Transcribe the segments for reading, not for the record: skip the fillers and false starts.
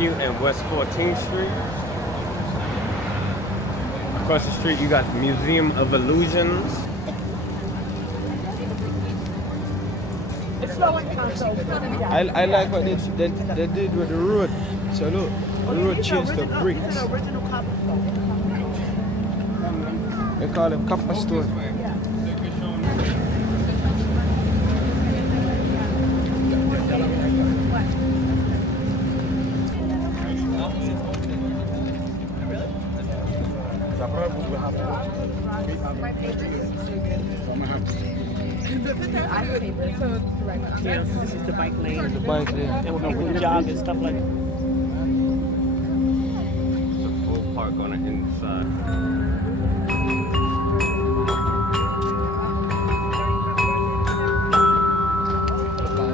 Avenue and West 14th Street. Across the street, you got the Museum of Illusions. I like what they did with the road. So look, the road changed to bricks. They call them copper stone. Yeah, this is the bike lane. The bike lane. And when people jog and stuff like that. It's a full park on the inside.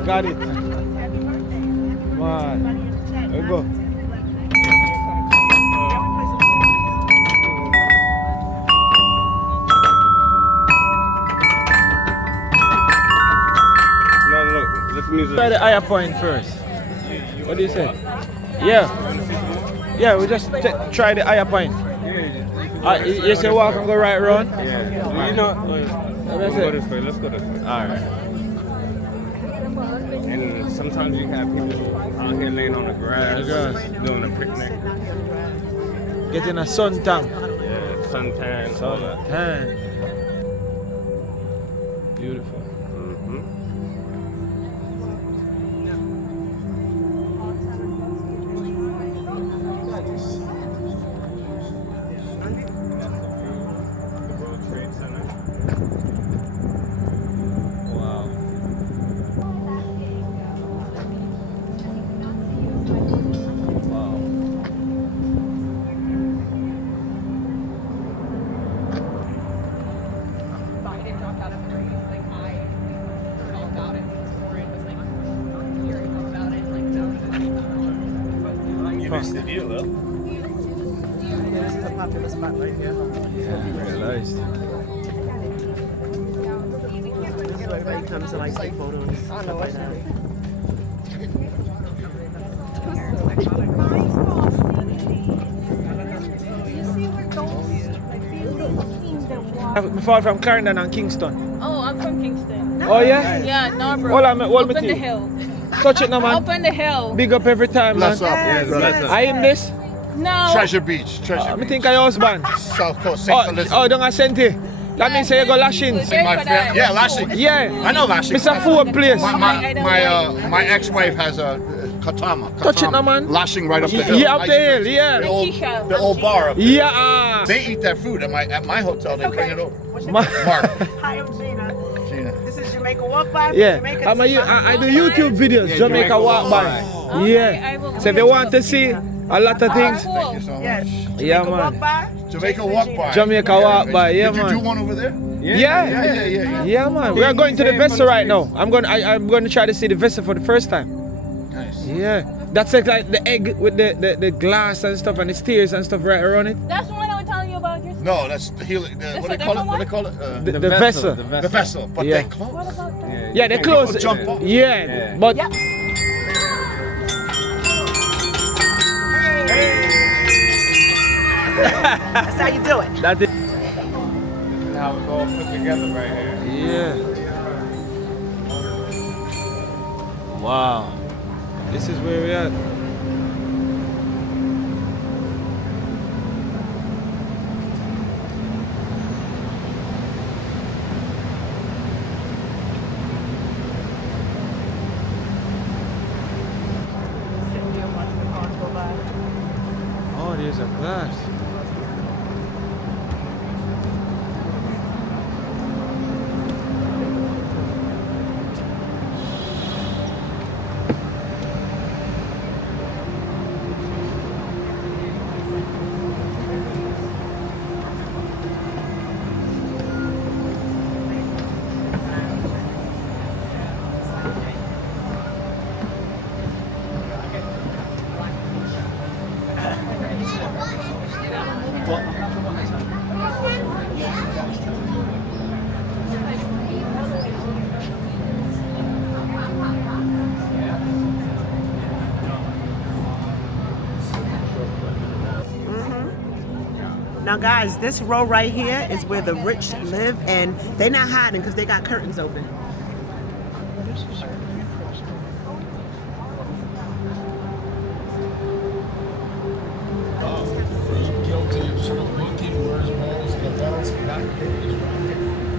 Got it. Man, there we go. Try the higher point first. What do you say? Yeah. Yeah, we just try the higher point. You say walk and go right around? Yeah. You know, let's go this way. Let's go this way. Alright. And sometimes you have people out here laying on the grass, doing a picnic. Getting a suntan. Yeah, suntan. Suntan. Beautiful. Missed the view, though. Yeah, this is a popular spot right here. Yeah, I realized. This is where everybody comes to like take photos and stuff like that. Before from Clarendon and Kingston. Oh, I'm from Kingston. Oh yeah? Yeah, no, bro. Hold Up in the hill. Touch it now, man. Up in the hill. Big up every time, man. Bless up, I in this? No. Treasure Beach, Treasure I Beach. think I husband. South Coast, St. Elizabeth. Oh, don't I send it? That means say you go lashing. My friend, yeah, lashing. Yeah. I know lashing. It's a food place. My ex-wife has a katama. Touch it now, man. Lashing right up the hill. Yeah, up the hill, yeah. The old bar up there. Yeah. They eat that food at my hotel. They bring it over. Mark. Hi, I'm Gina. This is Jamaica Walk By. Yeah, Jamaica I do YouTube videos, Jamaica Walk By. Yeah. So if you want to see a lot of things, Thank you so much. Yes. Yeah, Jamaica man. Walk By. Jamaica Walk By. Jamaica Walk By, yeah, Did you man. do one over there? Yeah, man. We are going to the vessel right now. I'm going to try to see the vessel for the first time. Nice. Yeah. That's like the egg with the glass and stuff and the stairs and stuff right around it. That's the one I was telling you about. No, that's the healing. What do they call it? What do they call it? The vessel. The vessel. But Yeah. they close. What about that? Yeah, they close. People jump off. Yeah, but That's how you do it. that is. This is how it's all put together right here. Yeah. Wow. This is where we're at. Oh, there's a glass. Now, guys, this row right here is where the rich live, and they're not hiding because they got curtains open.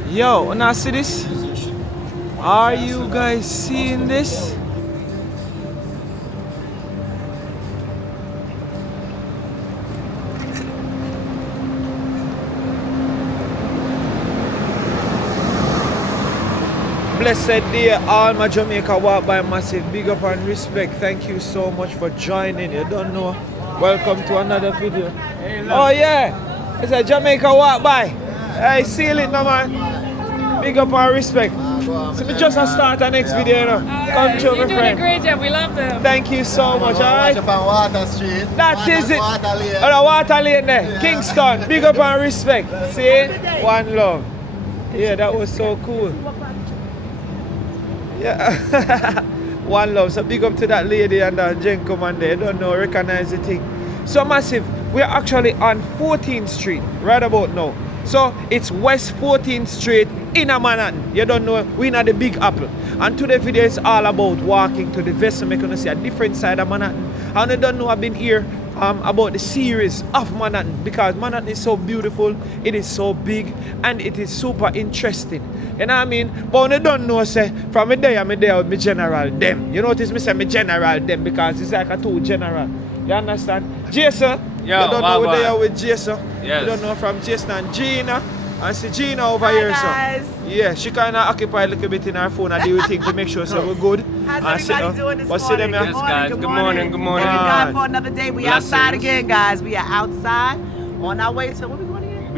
Yo, when I see this, are you guys seeing this? Blessed day, all my Jamaica walk by massive big up and respect. Thank you so much for joining. You don't know. Welcome to another video. Oh yeah, it's a Jamaica walk by. Hey, seal it no man. Big up and respect. So we just start our next video, you know. Come through, my You're doing a friend. great job. We love them. Thank you so much, alright? Water Street. That is it. Water Lane. Oh, the water lane there. Kingston. Big up and respect. See? One love. Yeah, that was so cool. Yeah. One love. So big up to that lady and that gentleman there. Don't know, recognize the thing. So massive. We're actually on 14th Street right about now. So it's West 14th Street in Manhattan. You don't know, we're in the Big Apple. And today's video is all about walking to the vessel, making us see a different side of Manhattan. And you don't know, I've been here about the series of Manhattan because Manhattan is so beautiful, it is so big, and it is super interesting. You know what I mean? But you don't know, say, from me there with me general them. You notice me say me general them because it's like a two general. You understand? Jason, Yo, you don't know we're there with Jason. Yes. You don't know from Jason and Gina. And see Gina over Hi, here, guys. so yeah, she kind of occupied a little bit in her phone and do with things to make sure so we're good. How's everybody doing this but see morning? them Yes, guys. Good morning. Good morning. Thank God for another day. We Blessings. outside again, guys. We are outside on our way to, where we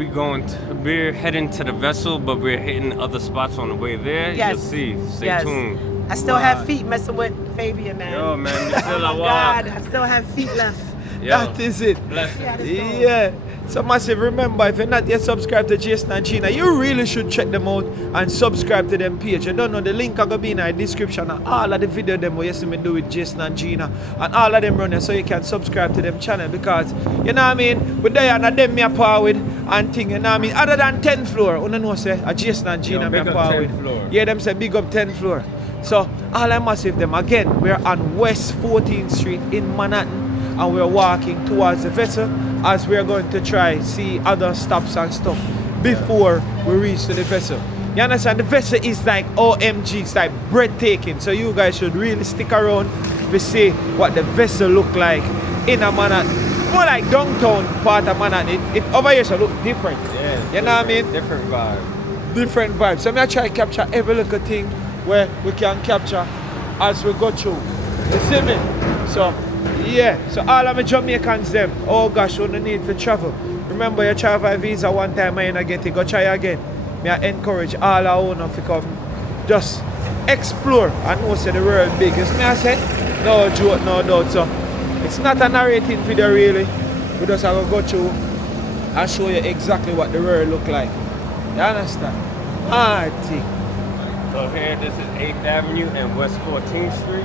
going again? We're heading to the vessel, but we're hitting other spots on the way there. Yes. You'll see. Stay Yes. tuned. I still have feet messing with Fabian, man. Yo, man, we still a Oh, walk. God, I still have feet left. Yo, That is it. blessings. Yeah. So massive, remember, if you're not yet subscribed to Jason and Gina, you really should check them out and subscribe to them page. You don't know, the link are gonna be in the description of all of the video them what you see me do with Jason and Gina and all of them running, so you can subscribe to them channel because you know what I mean, with there and them me a power with and thing, you know what I mean, other than 10th floor, you know say a Jason and Gina me a big up power 10th with. floor. Yeah, them say big up 10th floor. So all I massive them again, we're on West 14th Street in Manhattan. And we're walking towards the vessel as we're going to try see other stops and stuff before we reach to the vessel. You understand? The vessel is like OMG, it's like breathtaking. So you guys should really stick around to see what the vessel look like in a Manhattan. More like downtown part of Manhattan. It over here so look different. Yeah, You know what I mean? Different vibe. Different vibes. So I'm gonna try to capture every little thing where we can capture as we go through. You see me? So yeah, so all of my Jamaicans them, oh gosh, you don't need to travel. Remember you travel visa one time and you get it, go try again. Me I encourage all our owners to come just explore and know say the world big. It's me I say, no joke, no doubt. So it's not a narrating video really. We just have to go through and show you exactly what the world look like. You understand? Arty. So here, this is 8th Avenue and West 14th Street.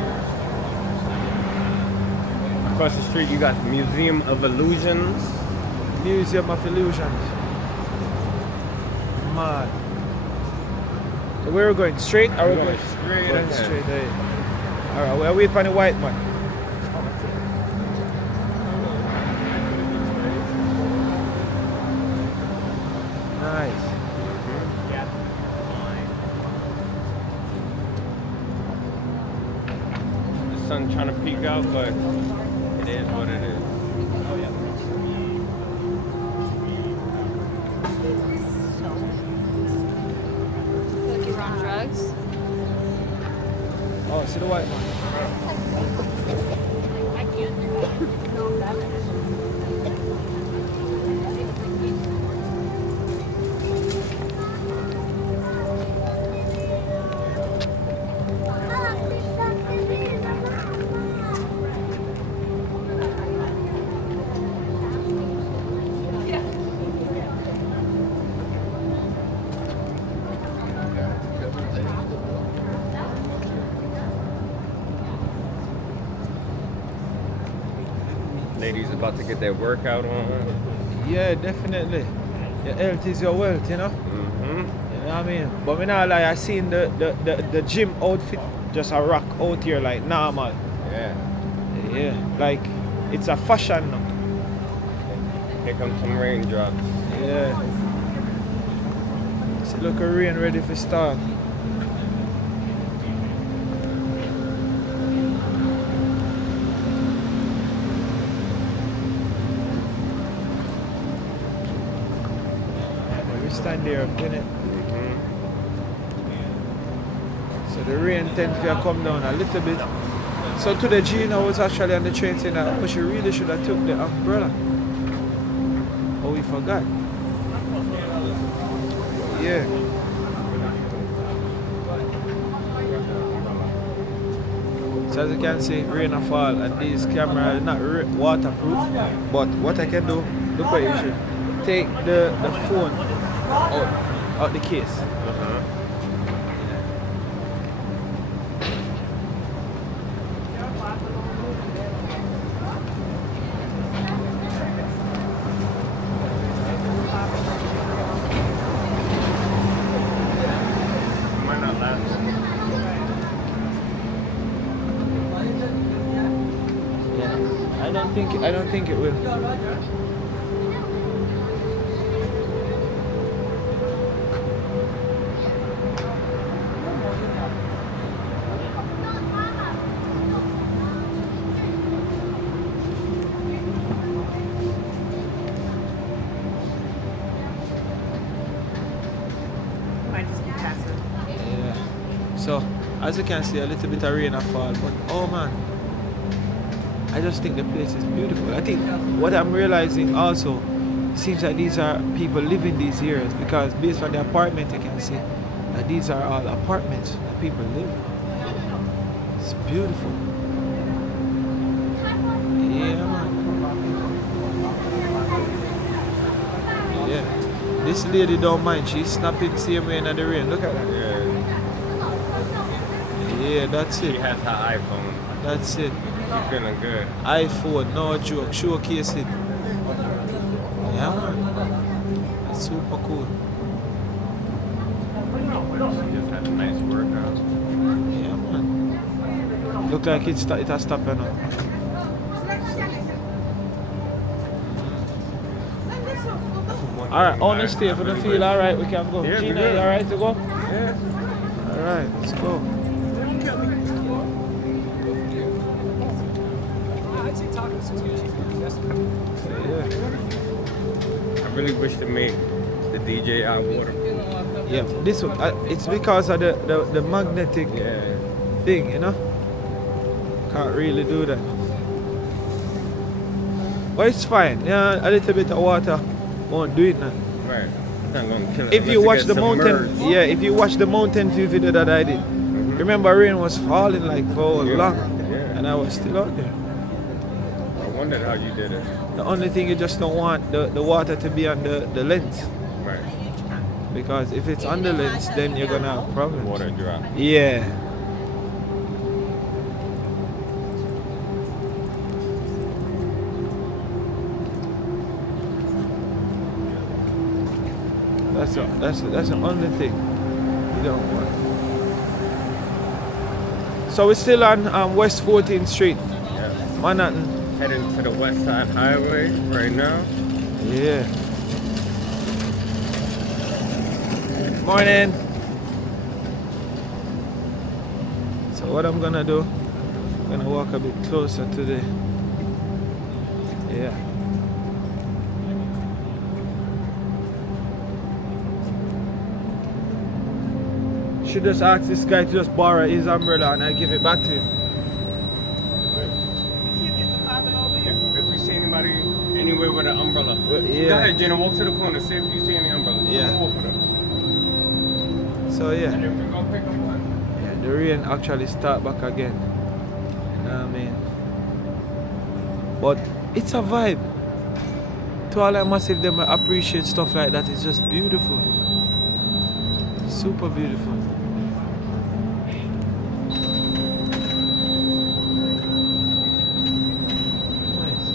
Across the street, you got Museum of Illusions. Museum of Illusions. Mad. So where are we going? Straight? Or we're going straight going ahead. straight ahead. Alright, we're waiting for the white man. Nice. The sun trying to peek out, but it is what it is. Look, you're on drugs. Oh, see the white man. Ladies about to get their workout on. Yeah, definitely. Your health is your wealth, you know? Mm-hmm. You know what I mean? But me not lie, I seen the gym outfit just a rock out here like normal. Yeah. Yeah, like it's a fashion now. Here comes some raindrops. Yeah. See, look, a rain ready for start. We stand there a minute. Mm-hmm. So the rain tends to come down a little bit. So today Gina was actually on the train saying that she really should have took the umbrella. Oh, we forgot. Yeah. So as you can see, rain a fall and these cameras are not waterproof. But what I can do, look what you should take the phone out the case. Might not last. Yeah. I don't think it will. Might just be passive. Yeah. So as you can see, a little bit of rain a fall, but oh man, I just think the place is beautiful. I think what I'm realizing also, seems like these are people living these areas because based on the apartment I can see that these are all apartments that people live. It's beautiful. Yeah man. Yeah. This lady don't mind, she's snapping same way in the rain. Look at that. Yeah. Yeah, that's She it. has her iPhone. That's it. She's feeling good. iPhone, no joke, showcase it. Yeah man. That's super cool. She just had a nice workout. Yeah man. Look like it has stopped now. Alright, on the stay for the feel, alright, we can go. Yeah, we Gina, good. you alright to go? Yeah. Alright, let's go. Yeah. I really wish to make the DJ out water. Yeah, this one, it's because of the magnetic Yeah. thing, you know? Can't really do that. But it's fine. Yeah, a little bit of water won't do it now. Right. It's not gonna kill it. If you unless watch it the gets mountain, submerged. yeah, if you watch the mountain view video that I did, remember rain was falling like for Yeah, long, yeah. and I was still out there. I wondered how you did it. The only thing you just don't want the water to be on the lens, Right. because if it's on the lens, then you're gonna have problems. Water drop. Yeah. That's the only thing you don't want. So we're still on West 14th Street, Yeah. Manhattan. Heading to the West Side Highway right now. Yeah. Morning. So what I'm gonna do, I'm gonna walk a bit closer to the, yeah. Should just ask this guy to just borrow his umbrella and I give it back to him. If we see anybody anywhere with an umbrella. Yeah. Go ahead, Jenna, walk to the corner, see if you see any umbrella. Yeah. Walk with her. So And yeah, then we're gonna pick up one. yeah, the rain actually start back again. You know what I mean? But it's a vibe. To all that massive them appreciate stuff like that, it's just beautiful. Super beautiful. Nice.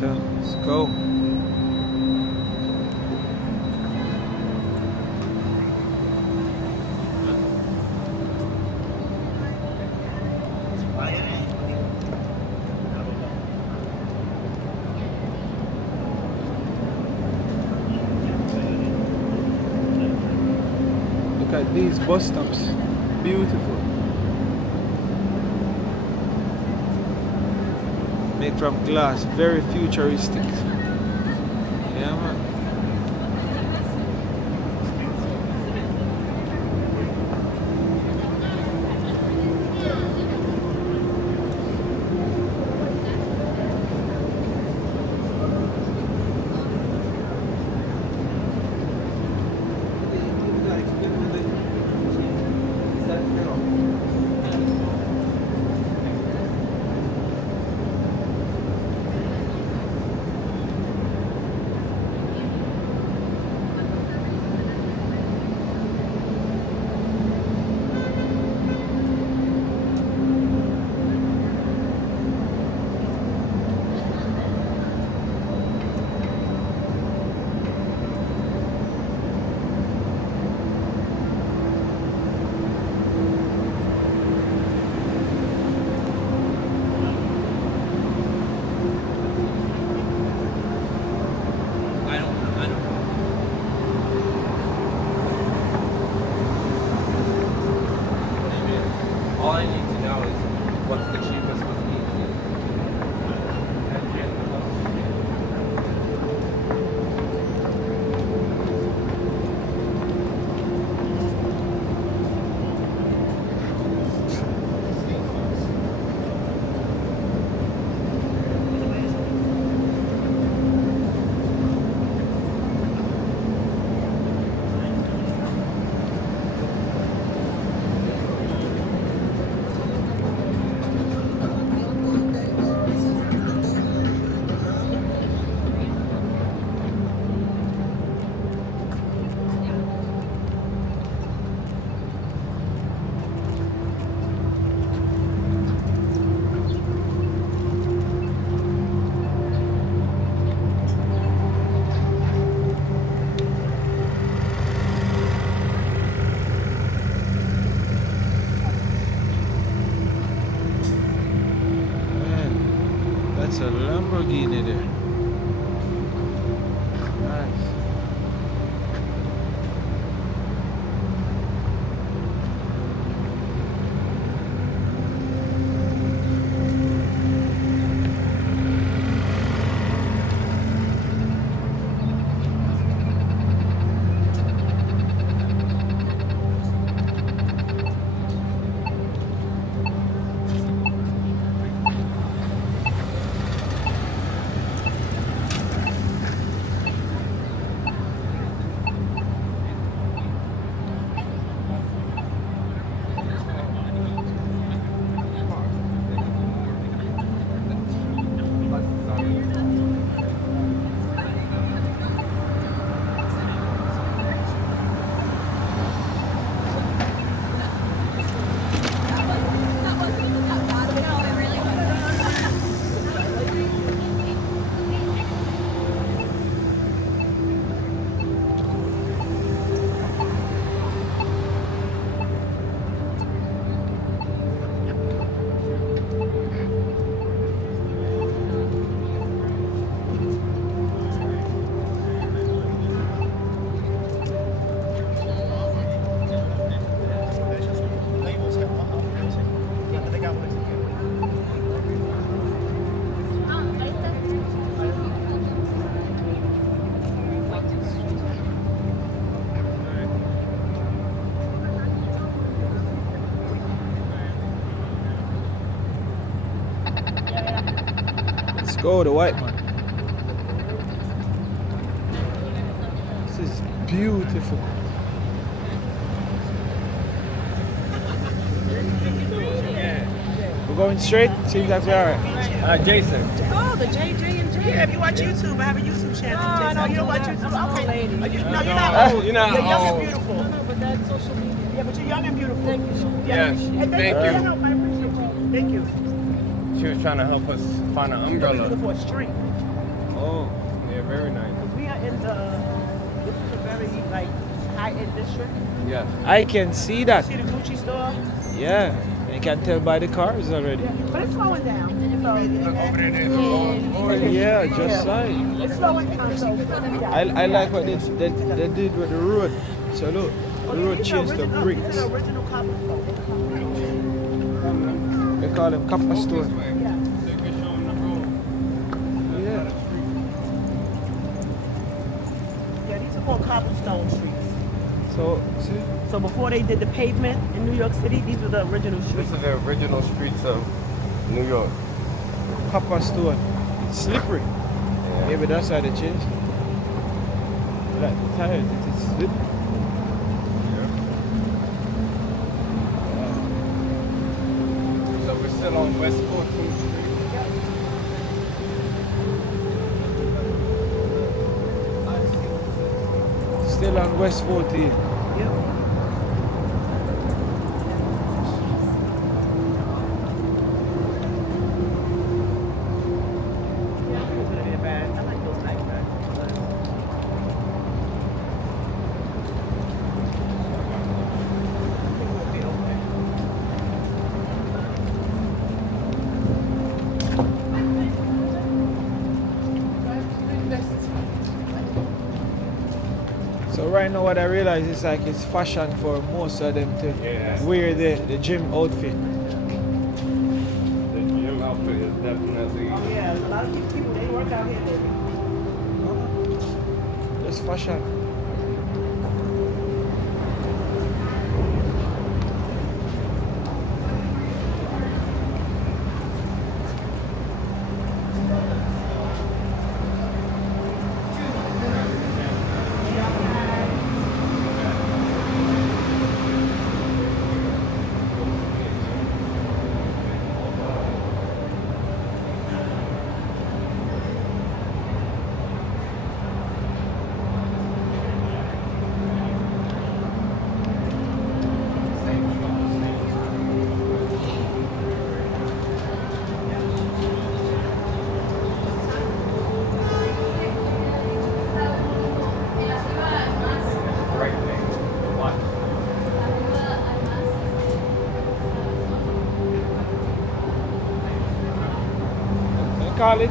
so let's go. Look at these bus stops. Beautiful. Made from glass, very futuristic. Yeah, man. All I need to know is what's the cheapest with That's a Lamborghini there. Nice. Let's go, the white man. This is beautiful. We're going straight? Seems like we're alright. Jason. Oh, the JJ and J. Yeah, if you watch YouTube, I have a YouTube channel. No, I know you don't watch YouTube. Okay. No, you're not old. You're not You're young old. and beautiful. No, but that's social media. Yeah, but you're young and beautiful. Thank you. Yes, And thank you. you. I appreciate you. Thank you. She was trying to help us find an You're looking umbrella. for a street. Oh. Yeah, very nice. We are in the, this is a very like high-end district. Yes. I can see that. See the Gucci store? Yeah. You can tell by the cars already. Yeah, but it's slowing down. So, Look over there, there's a long Oh, yeah, just saying. it's slowing down. So, I like what they did with the road. So look, the road changed to bricks. These are the original cobblestone. They call them copperstone. Yeah. Yeah. Yeah, these are called cobblestone streets. So, see? So before they did the pavement in New York City, these were the original streets. This is the original streets of New York. Copperstone. It's slippery. Maybe that's why they changed it. Like the tires, it is slippery. So we're still on West 14th Street. Still on West 14. Yep. I like those nice bags. So right now what I realize is like it's fashion for most of them to wear the gym outfit. The gym outfit is definitely. Oh yeah, a lot of these people, they work out here, baby. It's fashion. Call it?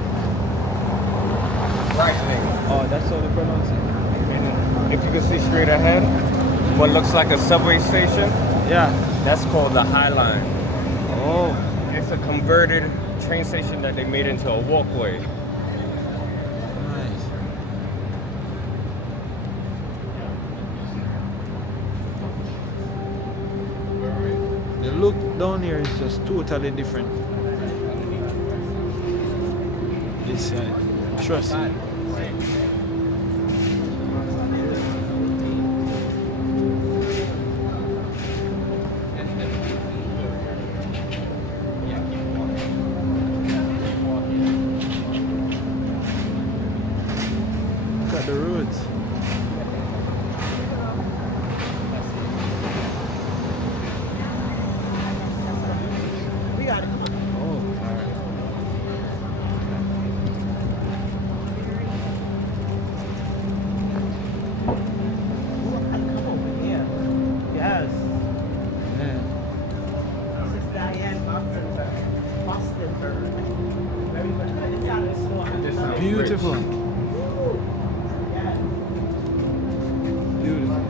Brightening. Oh, that's how they pronounce it. And if you can see straight ahead, what looks like a subway station, Yeah. that's called the High Line. Oh. It's a converted train station that they made into a walkway. Nice. The look down here is just totally different. This side. Trust me. Look at the roads. We got it. Oh. Come over here. Yes. Yeah. This is Diane Bostonberg. Very much. It's out of the store. Beautiful. Yes. Beautiful.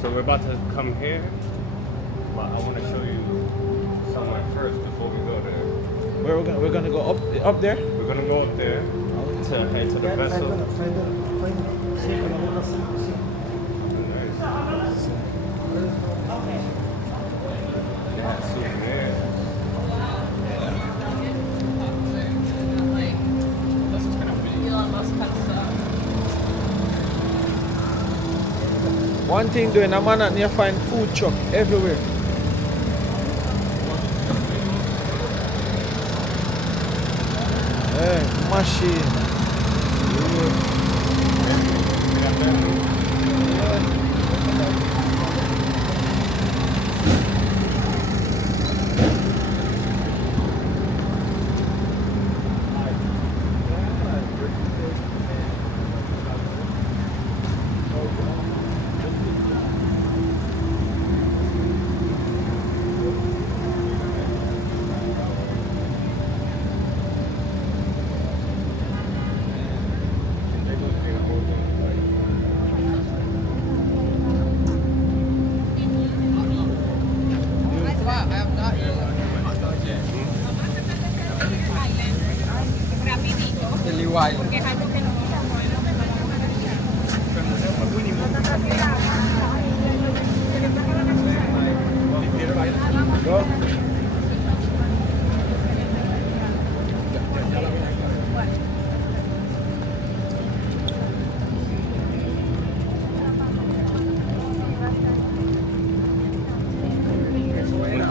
So we're about to come here, but I want to show you somewhere first before we go there. Where we're gonna go up there? We're gonna go up there to head to the vessel. Yeah, souvenirs. One thing doing, a man out there find food truck everywhere. Hey, machine.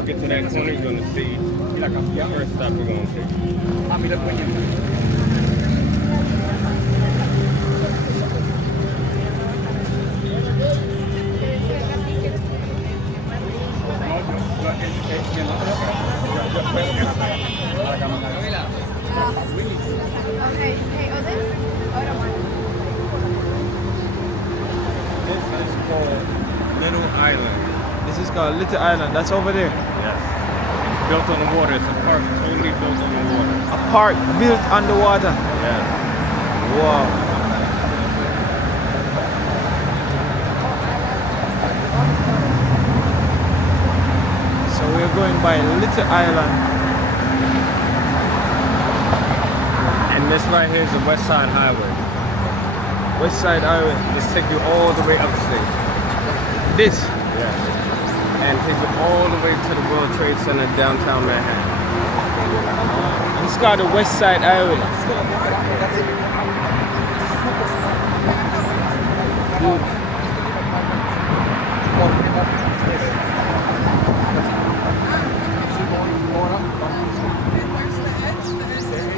Get to that corner, you're gonna see the first stop we're gonna take. This is called Little Island. This is called Little Island. That's over there. Yes. It's built on the water. It's a park totally built on the water. A park built underwater. Yes. Wow. So we're going by Little Island. And this right here is the West Side Highway. West Side Highway. Just take you all the way upstate. This. Yes. And take you all the way to the World Trade Center, downtown Manhattan. It's called the West Side Highway.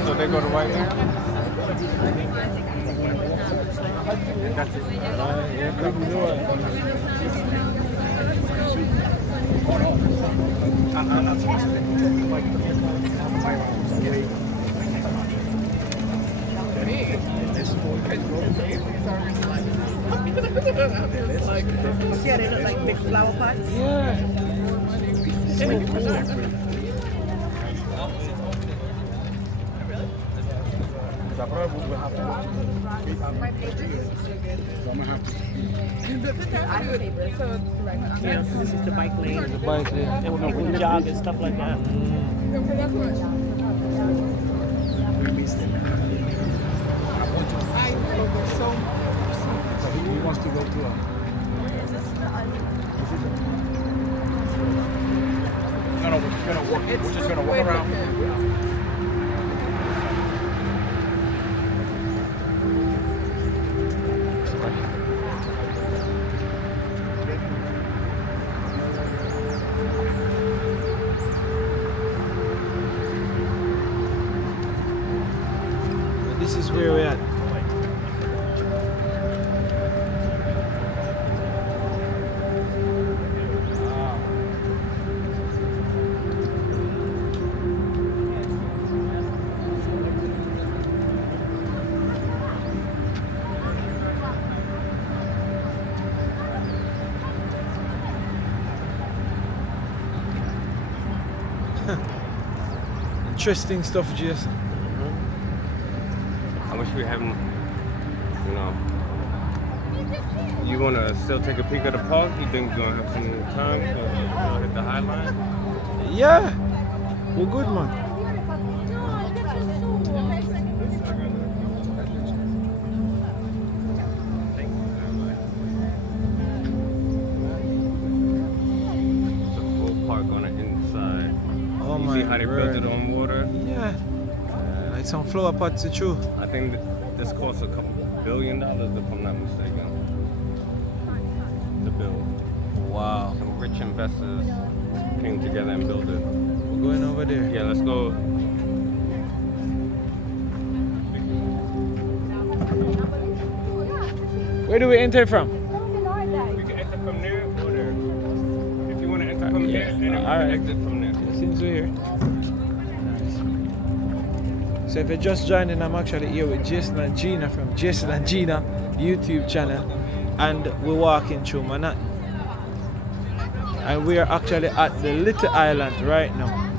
So they go to right here? See how they look like big flower pots? Yeah. So cool. Yeah, this is the bike lane. The bike lane. And when people jog and stuff like that. He wants to go to a. No, we're just gonna walk. We're just gonna walk around. This is where we're at. Interesting stuff, Jason. I wish we hadn't, you know. You wanna still take a peek at the park? You think you're gonna have some time to hit the High Line? Yeah, we're good, man. It's a full park on the inside. Oh You my see how they built it word. on water? Yeah, like some flower pots too. I think this costs a couple $1 billion if I'm not mistaken. to build. Wow. Some rich investors came together and built it. We're going over there. Yeah, let's go. Where do we enter from? We can enter from there or there. If you want to enter from there, and then we can exit from there. Since we're here. Nice. So if you're just joining, I'm actually here with Jason and Gina from Jason and Gina YouTube channel, and we're walking through Manhattan. And we are actually at the Little Island right now.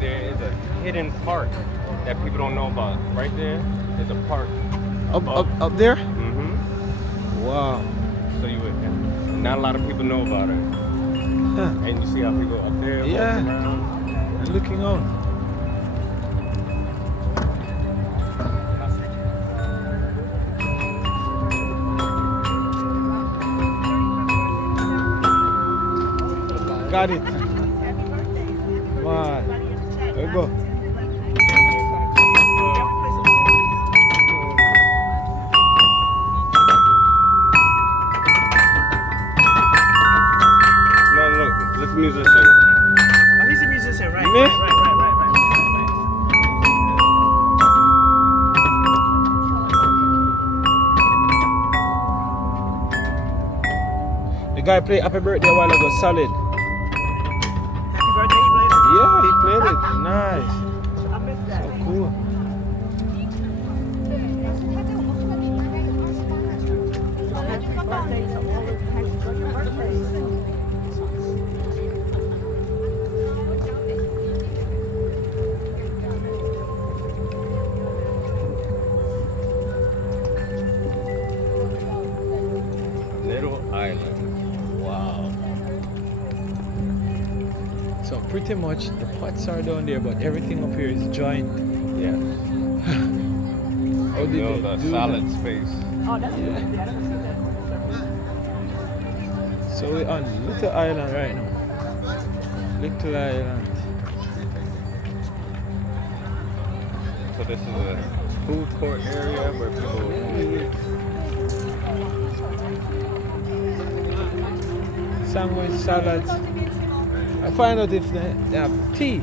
There is a hidden park that people don't know about. Right there, there's a park. Up there? Mm-hmm. Wow. So you would, not a lot of people know about it. Huh. And you see how people up there Yeah. walking around. And looking out. Got it. Man. There we go. No, look, this musician. Oh, he's a musician, right? Me? Right. The guy played Happy Birthday a while ago, solid. Happy birthday, he played it. Yeah, he played it. Nice. I missed that. So cool. Happy birthday to all of you. Happy birthday. Little Island. Wow. So pretty much the pots are down there, but everything up here is joined. Yes. How did You know, they the do solid that? space. Oh, that's good. Yeah, I don't see that. So we're on Little Island right now. Little Island. So this is a food court area where people eat. Sandwich, salads. I find out if they have tea.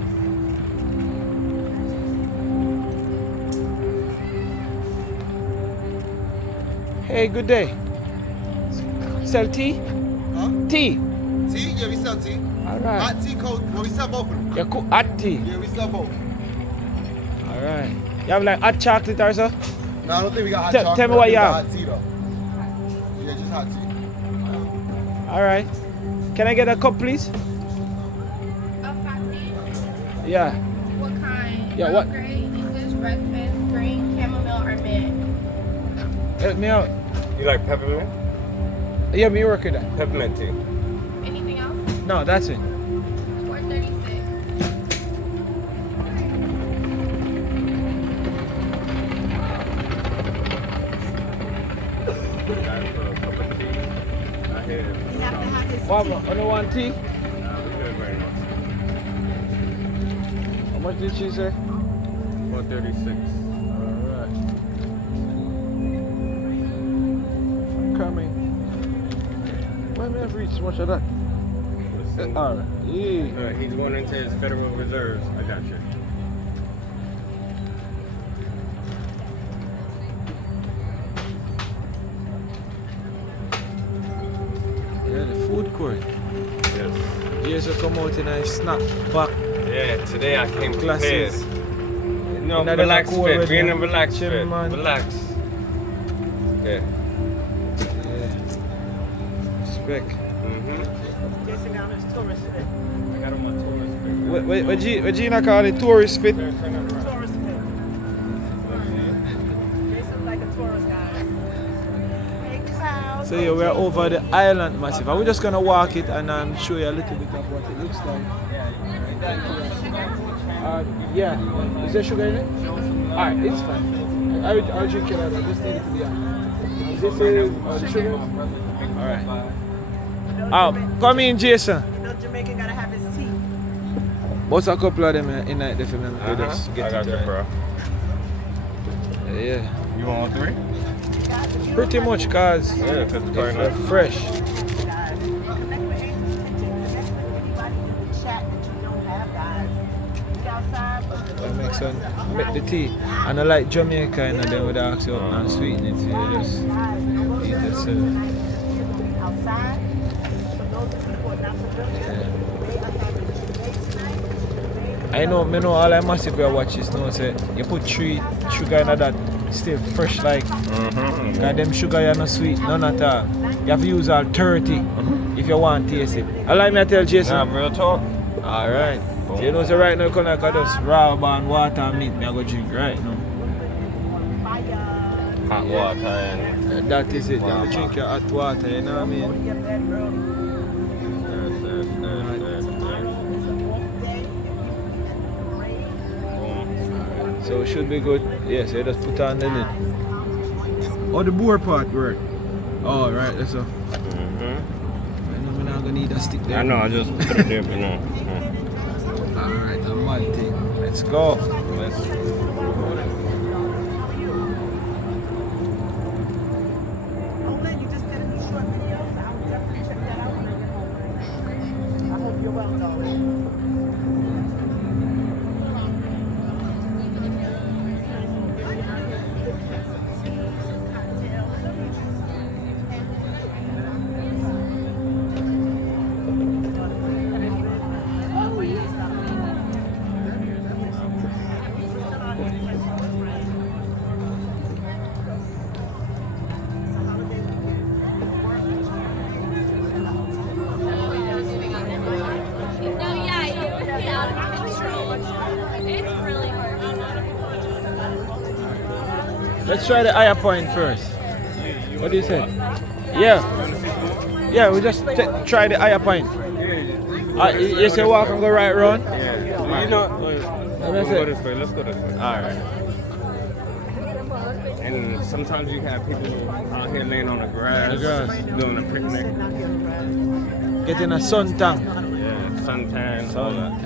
Hey, good day. Sell tea? Huh? Tea. Tea? Yeah, we sell tea. All right. Hot tea, cold. Well, we sell both of them. You cook hot tea. Yeah, we sell both. All right. You have like hot chocolate or so? No, I don't think we got hot Tell- chocolate. tell me I what think you we got have. Hot tea, though. Yeah, just hot tea. All right. Can I get a cup, please? Of hot tea? Yeah. What kind? Yeah, what? Earl Grey, English breakfast, green, chamomile, or mint? Help me out. You like peppermint? Yeah, me work with that. Peppermint tea. Anything else? No, that's it. $4.36. Guys, for a cup of tea. I hear it. You have to have his One tea. more. Only one tea. Nah, we good right now. How much did she say? 436. Alright. Coming. Why may I have reached so much of that? Listen. Alright. Yeah. He's going into his Federal Reserves. I got you. Yeah, the food court. Yes. Years will come out and I snap back. Yeah, today I came prepared. Classes. No, Another relax cool fit. with Be in a them. relaxed Chill, fit. man. Relax. Yeah. Yeah. Respect. Mm-hmm. Jason down his tourist fit. I got him on tourist fit. What Gina call it? Tourist fit? Tourist fit. Jason like a tourist So yeah, we're over the island massive. And we're just gonna walk it and show you a little bit of what it looks like. Yeah, is there sugar in it? Alright, it's fine. I'll drink it out. I just need it to be on. This is the sugar? Alright. Come in, Jason. You know Jamaican gotta have his tea. What's a couple of them in like the film? Just I get got it you, right. bro. Yeah. You want all 3? Pretty much, cause Yeah, because it's they're nice. fresh. Guys, connect with Angel's Kitchen. Connect with anybody in the chat that you don't have, guys. Be outside, but Make the tea. And I like Jamaica and then with the ask you up and sweeten it. So you just eat it. So. outside. For those of you who are not familiar, they are having today tonight. I know all I massive will watch is know say you put 3 sugar in that still fresh like cause them sugar you not sweet, none at all. You have to use all 30 if you want to taste it. I like me to tell Jason. Nah, real talk. Alright. So you know so right now I can just raw and water and meat me I go drink right now. Hot water and That is it. You have to drink your hot water, you know what I mean? So it should be good. Yeah, so you just put on the lid. Oh, the board part work. Oh, right, that's all. I know I'm not gonna need a stick there. I know, I just put it there, but no. Alright, I'm mad thing. Let's go. You just did a short video, so I will definitely check that out when I get home. I hope you're well, darling. Let's try the higher point first. What do you say? Yeah. Yeah, we just try the higher point. You say walk and go right round? Yeah. You know, let's go this way. Let's go this way. Alright. And sometimes you have people out here laying on the grass, doing a picnic. Getting a suntan. Yeah, suntan, all that.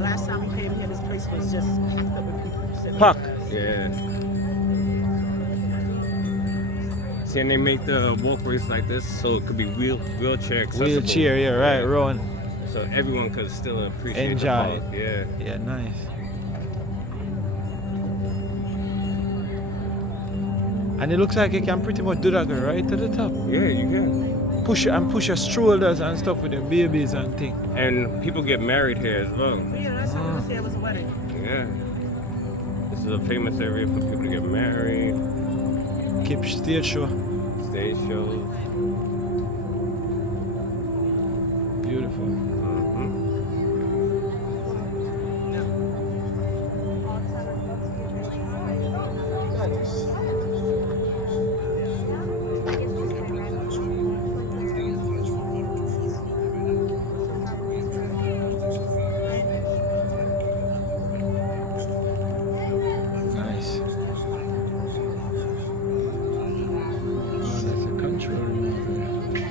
Last time we came here, this place was just packed up with people. Pack. Yeah. See, and they make the walkways like this so it could be wheelchair accessible. Wheelchair, yeah, right, round. So everyone could still appreciate Enjoy the it. park. Yeah. Yeah, nice. And it looks like you can pretty much do that go right to the top. Yeah, you can. Push your strollers and stuff with your babies and things. And people get married here as well. Yeah, that's what I was saying. It was a wedding. Yeah. This is a famous area for people to get married, Keep stage show. stage shows. Beautiful. Nice. Oh, that's a country.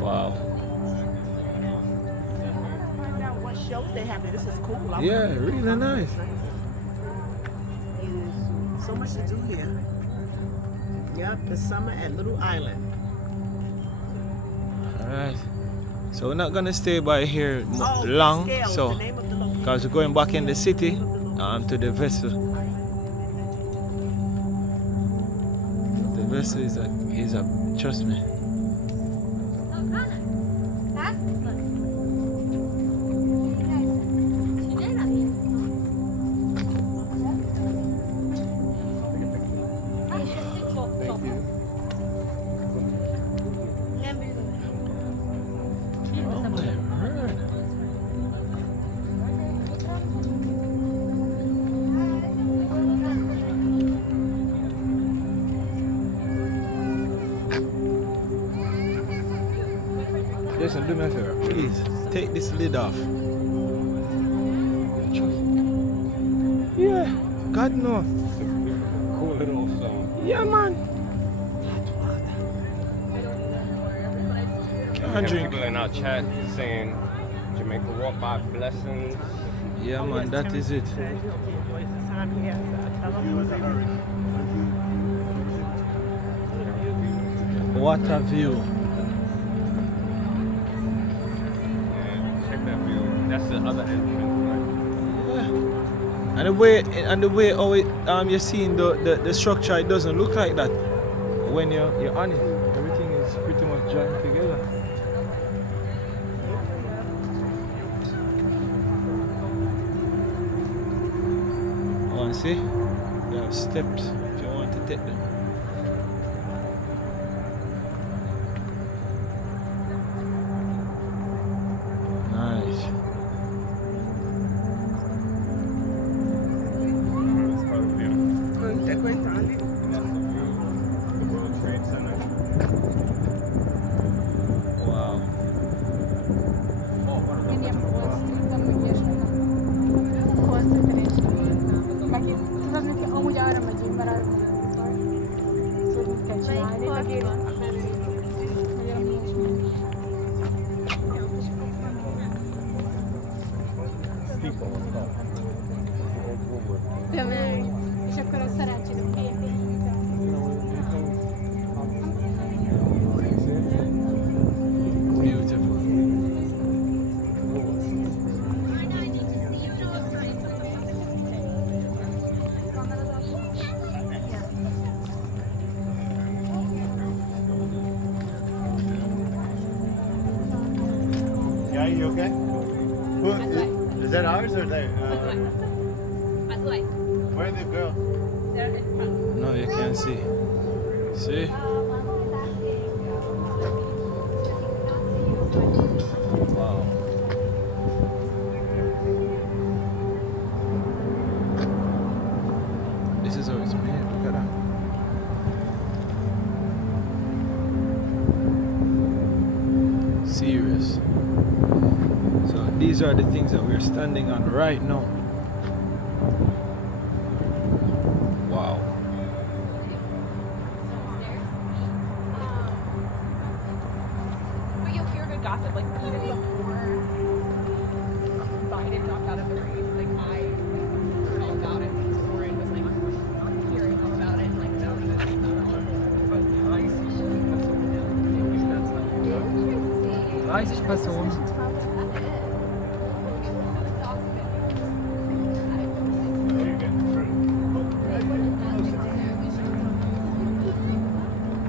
Wow. Find out what shows they have there. This is cool. I Yeah, wanna- really nice. So much to do here. Yep, the summer at Little Island. Alright. So we're not gonna stay by here Oh, long. Scales, So the name of the location. because we're going back in the city to the vessel. The vessel is a trust me. Oh my word. Jason, do me a favor, please. Take this lid off. Yeah, God no. Cool little song. Yeah, man. And Can't drink. people in our chat saying Jamaica walk by blessings. Yeah, man, that is it. What a view. Yeah, check that view. That's the other entrance, right? Yeah. And the way how it, you're seeing the structure, it doesn't look like that. When you're on it, everything is pretty much joined together. Oh, and see? You have steps if you want to take them. Nice. It's probably the World Trade Center. Wow. Amúgy arra megyünk, mert arra megyünk. Szóval mit kell csinálni? Nagyon ilyesmi. Tényleg. És akkor a szerencsére Beautiful. Yeah, you okay? Who, is that ours or they? Where are the girls? No, you can't see. See? Wow. This is how it's made. Look at that. Serious. So these are the things that we're standing on right now. Wow. But you'll hear good gossip, like even before Biden dropped out of the race. Like I heard all about it before it was like hearing all about it. Like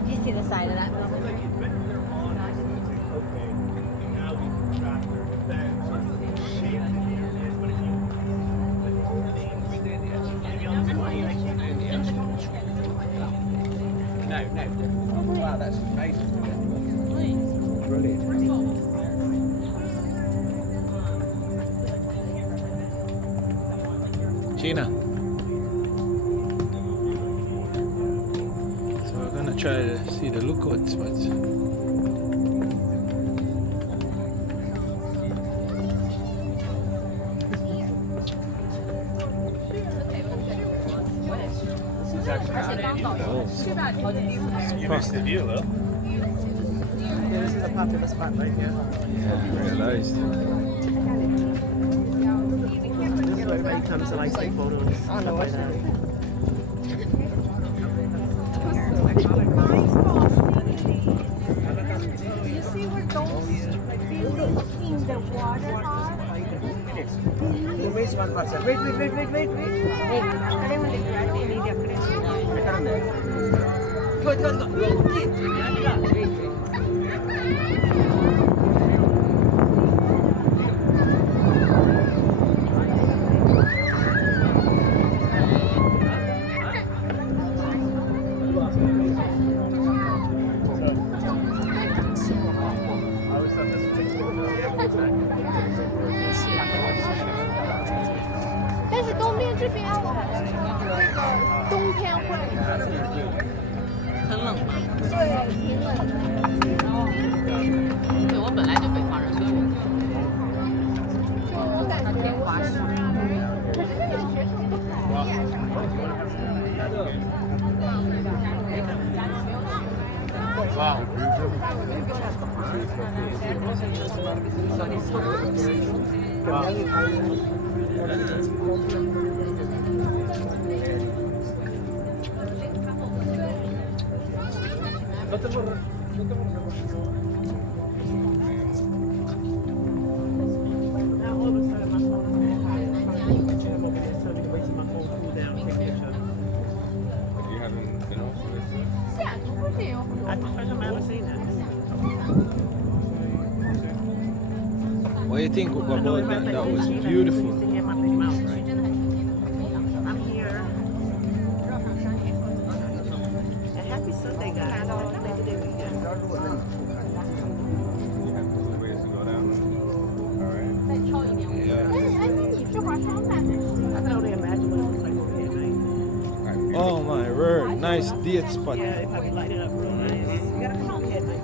You see the side of that building? Wow, that's amazing. Brilliant. Gina. So we're gonna try to see the lookout spots. This is actually Oh, you missed the view, though. Yeah, this is a popular spot right here. yeah, I realized. This is where everybody comes to like take photos. I know like that. you see where those buildings in the water are?但是东边这边我好像那个冬天会。很冷吗？对，挺冷的。对，我本来就北方人，所以我感觉偏滑湿。Wow. Now all of a sudden my phone is high. I'm over there so I can wait till my phone cool down and take a picture. You haven't been off this? I first time I ever seen that. What do you think about that? That was You beautiful. used to hear my big mouth, right? I'm here. And happy Sunday, guys. Happy Labor Day weekend. You have two ways to go down. Alright. I can only imagine what it looks like over here at night. Oh my word, nice date spot. Yeah, they probably light it up real nice. You gotta come out here at night.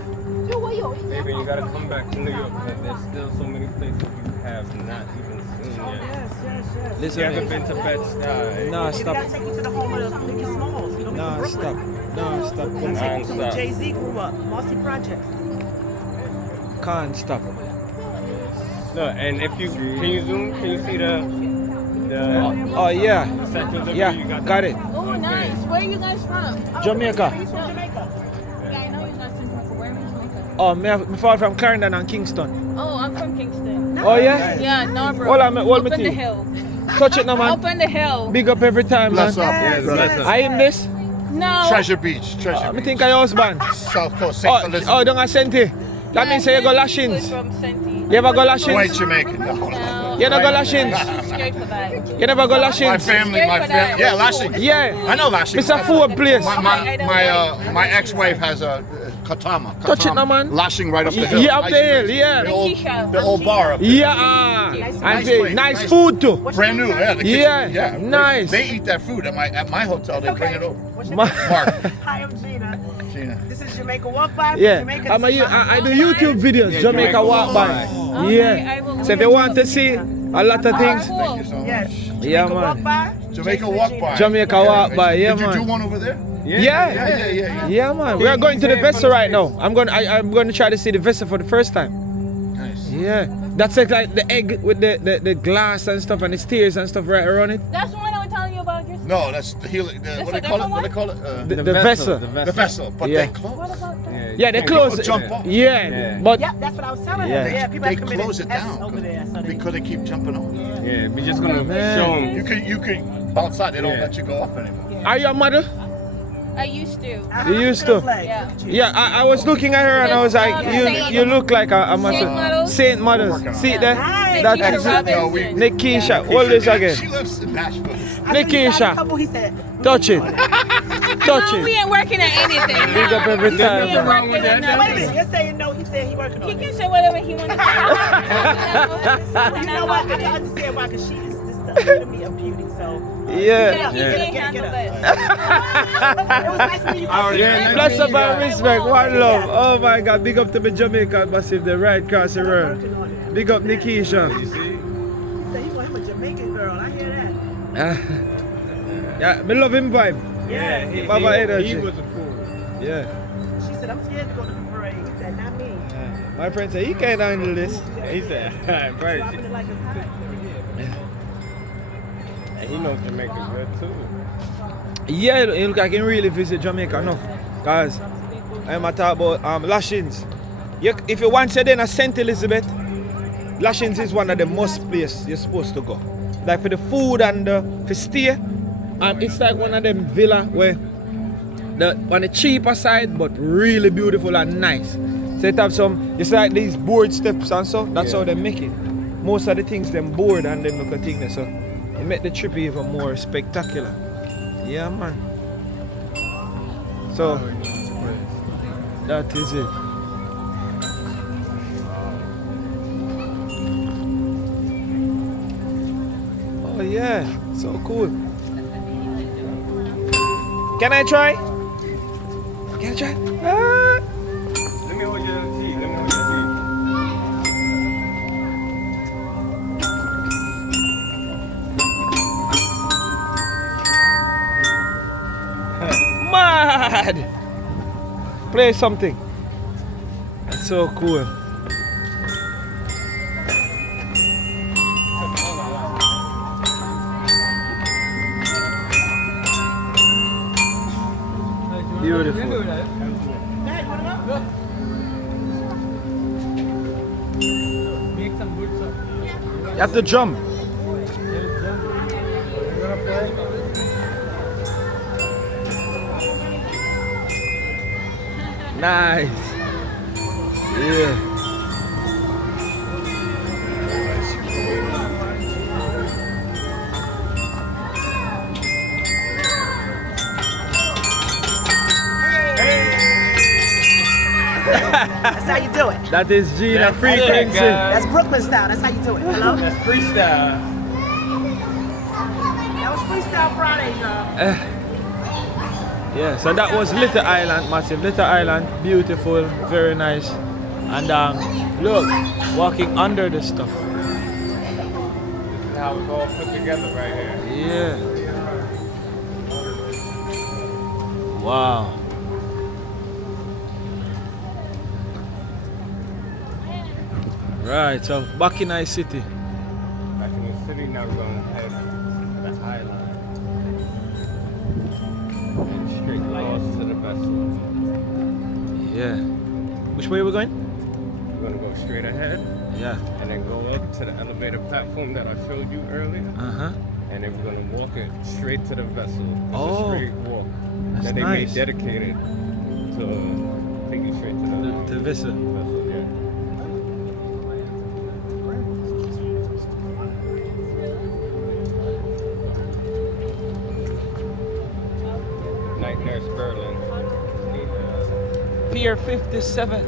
Baby, you gotta come back to New York. There's still so many places you have not even seen yet. Yes, yes, yes. You Listen, haven't been to Bed-Stuy. nah, You stop. gotta take you to the home of the Mickey Smalls. You know, Nah, Brooklyn. stop. Nah, stop. Take you to where Non-stop. Jay-Z grew up. Marcy Projects. Can't stop. No, and if you can you zoom? Can you see the Oh yeah, sections of yeah, you got it. Oh, nice. Where are you guys from? Jamaica. He's from Jamaica. Yeah, I know you guys from where in Jamaica. Oh, me fall from Clarendon and Kingston. Oh, I'm from Kingston. Oh yeah. Yeah, Narborough. Hold on, hold me Up in the tea. hill. Touch it now, man. Up in the hill. Big up every time, man. Bless up. Yes, bless up. I in this. No. Treasure Beach. Treasure I Beach. think I husband. South Coast. St. Elizabeth. Oh, don't I send it. That means say you go He's lashings. from Senti. You ever go White lashings? Jamaican. No. No. You never go lashings. She's scared for that. You never go My lashings. family, yeah, Lashing. Yeah. I know Lashing. It's a food place. My ex-wife has a katama. Touch it now, man. Lashing right up the hill. Yeah, up the Nice hill, place. yeah. The old bar up there. Yeah, and Nice say, place, nice nice food too. Brand new, yeah. The kitchen, Yeah, nice. They eat that food at my hotel. They bring it over. What's your Ma- name? Mark, Hi, I'm Gina. Gina. This is Jamaica Walk By. Yeah, Jamaica, I do YouTube videos, Yeah, Jamaica Jamaica walk walk by. by. Okay, Yeah. I will So if you want to see a lot of things, Thank you so much. Yes. Yeah, Jamaica Walk man. By. Jamaica Jason walk Gina. by. Jamaica walk by, yeah, Did you do man. one over there? Yeah, yeah, man. We are going to the Vesta right now. I'm going to try to see the Vesta for the first time. Nice. Yeah, that's like the egg with the glass and stuff and the stairs and stuff right around it. That's the one I was telling you about just. No, that's the healing. What they call it? What they call it? The Vesta. The vessel. But Yeah. they close. Yeah, they close. People jump off. Yeah, but Yeah, that's what I was telling Yeah. her. Yeah, people They have committed close it S down over there. So they, because they keep jumping off. Yeah, we're just gonna Man. show them. You can outside. They don't Yeah. let you go up anymore. are you a model? I used to. You used to? Yeah. Yeah, I was looking at her and I was like, you look like a Saint models? Saint models. See there? Nice. That Nikisha is Robinson. No, we- Nikisha. Hold this She again. lives in Nashville. Nikisha. Couple, he said, Touch it. Touch No, we it. ain't working at anything. Big up every We time. ain't working at wait a minute, nothing. you're saying no, he's saying he's working on He it. can say whatever he wants to say. You know what? I can understand why, because she is just the epitome of beauty, so. Yeah. He can't handle this. It was nice meeting you. Bless up and respect. One love. Oh my God. Big up to the Jamaica massive. The right across the road. Working on it. Big up Nikisha. You see? He said he want him a Jamaican girl. I hear that. Yeah, me love him vibe. Yeah, Baba energy. He was a cool. Yeah. She said, I'm scared to go to the parade. He said, not me. My friend said, you can't handle this. He said, Dropping right. it like it's hot. And he knows Jamaica good too. Yeah, it look like he really visit Jamaica enough. Cause I'm a talk about lashings. If you want to then a St. Elizabeth, lashings is one of the most places you're supposed to go. Like for the food and for stay. It's like one of them villa where on the cheaper side but really beautiful and nice. So it have some, it's like these board steps and so, that's how they make it. Most of the things them board and then look at things so it make the trip even more spectacular. Yeah, man. So that is it. Oh yeah. So cool. Can I try? Can I try? Ah. Let me hold your tea. Let me hold your Mad! Play something. That's so cool. Beautiful. You have to jump. Nice. Yeah. That's how you do it. That is Gina That's frequency. it, That's Brooklyn style. That's how you do it. Hello? That's freestyle. That was Freestyle Friday, y'all. Yeah, so that was Little Island, massive. Little Island, beautiful, very nice. And look, walking under the stuff. This is how it's all put together right here. Yeah. Wow. Right, so back in our city. Back in the city, now we're going to head to the island. And straight across to the vessel. Yeah. Which way are we going? We're going to go straight ahead Yeah. and then go up to the elevator platform that I showed you earlier. Uh-huh. And then we're going to walk it straight to the vessel. It's Oh, a straight walk that's that they nice. made dedicated to take you straight to the The vessel. vessel. Yeah. Night Nurse Berlin. Pier 57.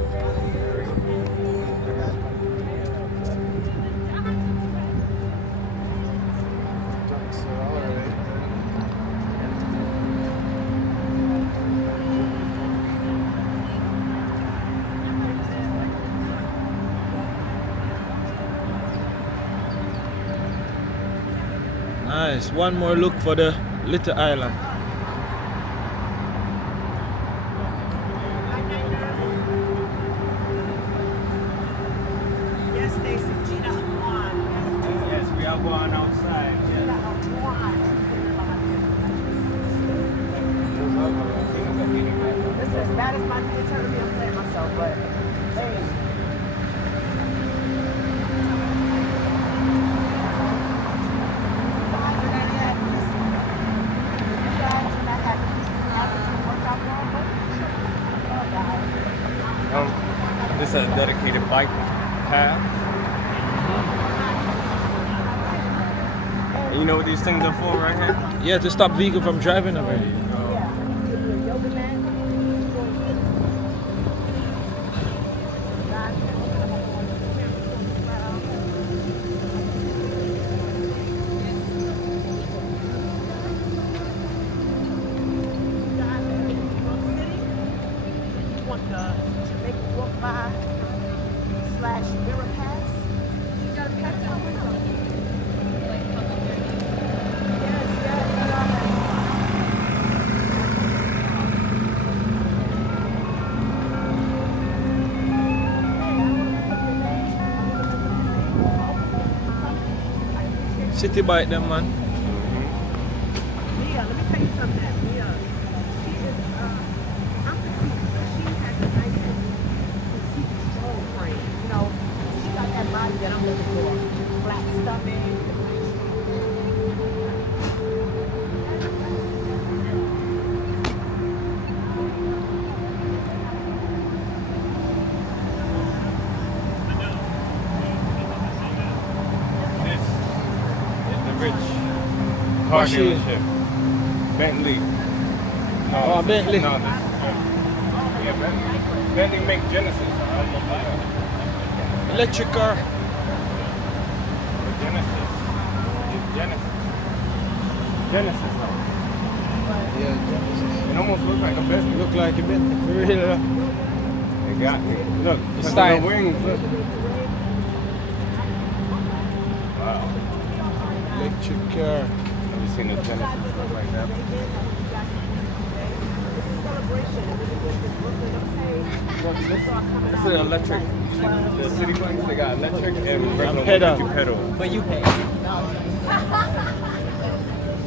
Nice. One more look for the Little Island. Yes, Stacy, Gina Juan. Yes, we are going outside. Gina Juan. This is as bad as my kids heard me. I'm playing myself, but hey. This is a dedicated bike path. And you know what these things are for right here? Yeah, to stop vehicle from driving over here. City bike them, man. Mia, let me tell you something. Mia, she is, I'm petite, but she has a nice petite control frame. You know, she got that body that I'm looking for. Flat stomach. This is the rich car Machine. dealership. Bentley. No, Oh, Bentley. No, this yeah, Bentley. Bentley make Genesis. I don't know if you know. Electric car. Genesis. It's Genesis. Genesis house. Yeah, It almost looks like a business. look like a bit for real. It got me. Look, It's look at time. the wings. Look. Wow. Electric car. Have you seen a Genesis look like that? Look, this is electric. The city bikes, they got electric and regular pedal. ones that you pedal. But you pay.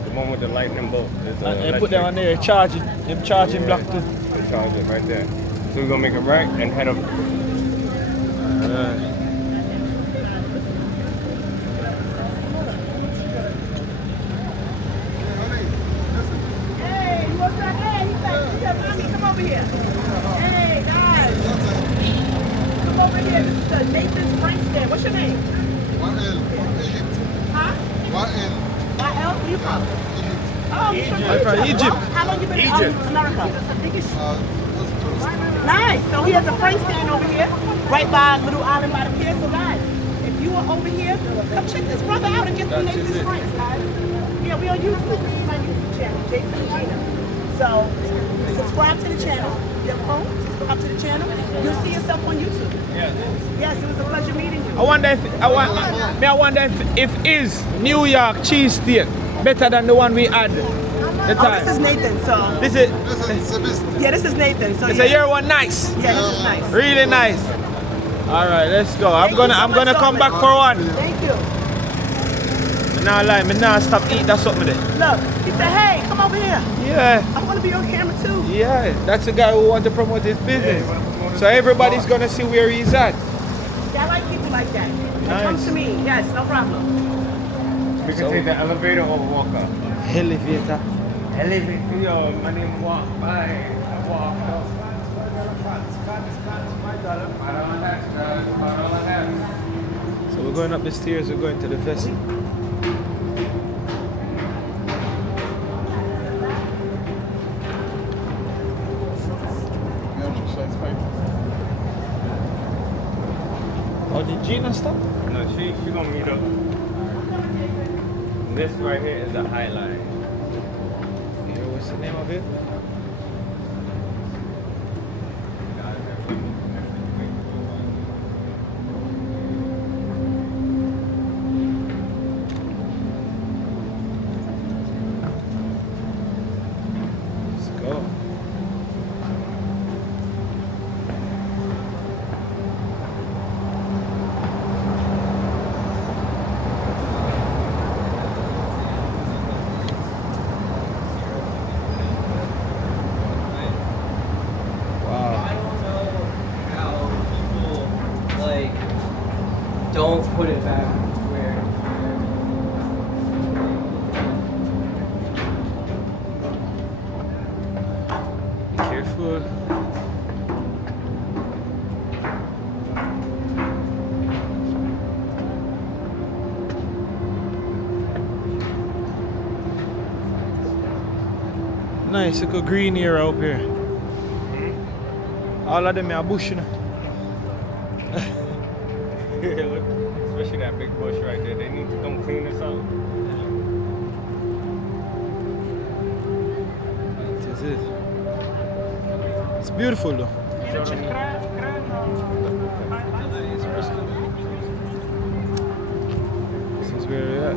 The one with the lightning bolt is They put them on there, charging. Them charging block too. They charge it right there. So we're gonna make a right and head up. Hey, what's up? Hey, he said, Mommy, come over here. Hey, guys. Come over here. This is the Nathan's Frank stand. What's your name? Huh? YL? Where you from? Oh, you're from Egypt. How long you been in America? Nice. So he has a Frank stand over here, right by Little Island by the pier. So guys, if you are over here, come check this brother out and get some Nathan's Franks, guys. Yeah, we on YouTube. This is my YouTube channel, Jason and Gina. So subscribe to the channel. You have a phone? Subscribe to the channel. You'll see yourself on YouTube. Yes, it was a pleasure meeting you. I wonder if his New York cheese steak better than the one we had the Oh, time. this is Nathan. So This is yeah, this is Nathan. So it's yeah, a year one nice. yeah, this is nice. Really nice. Alright, let's go. I'm Thank you so gonna much, come Dominic. back for one. Thank you. Nah lie, me nah stop eat that something there. Look, he said, hey, come over here. Yeah, I want to be on camera too. yeah. That's the guy who want to promote his business. So everybody's gonna see where he's at. Yeah, I like people like that. Nice. Come to me. Yes, no problem. We can take the elevator or walk up. Elevator. Elevator. Yo, my name walk by. I walk up. So we're going up the stairs, we're going to the vessel. Oh, did Gina stop? No, she gonna meet up. This right here is the highlight. Yeah, what's the name of it? Let's go. I don't know how people like don't put it back where. Be careful. Nice, look a green here up here. All of them are bush, you know. Look, especially that big bush right there. They need to come clean this up. This is it. It's beautiful though. This is where we're at.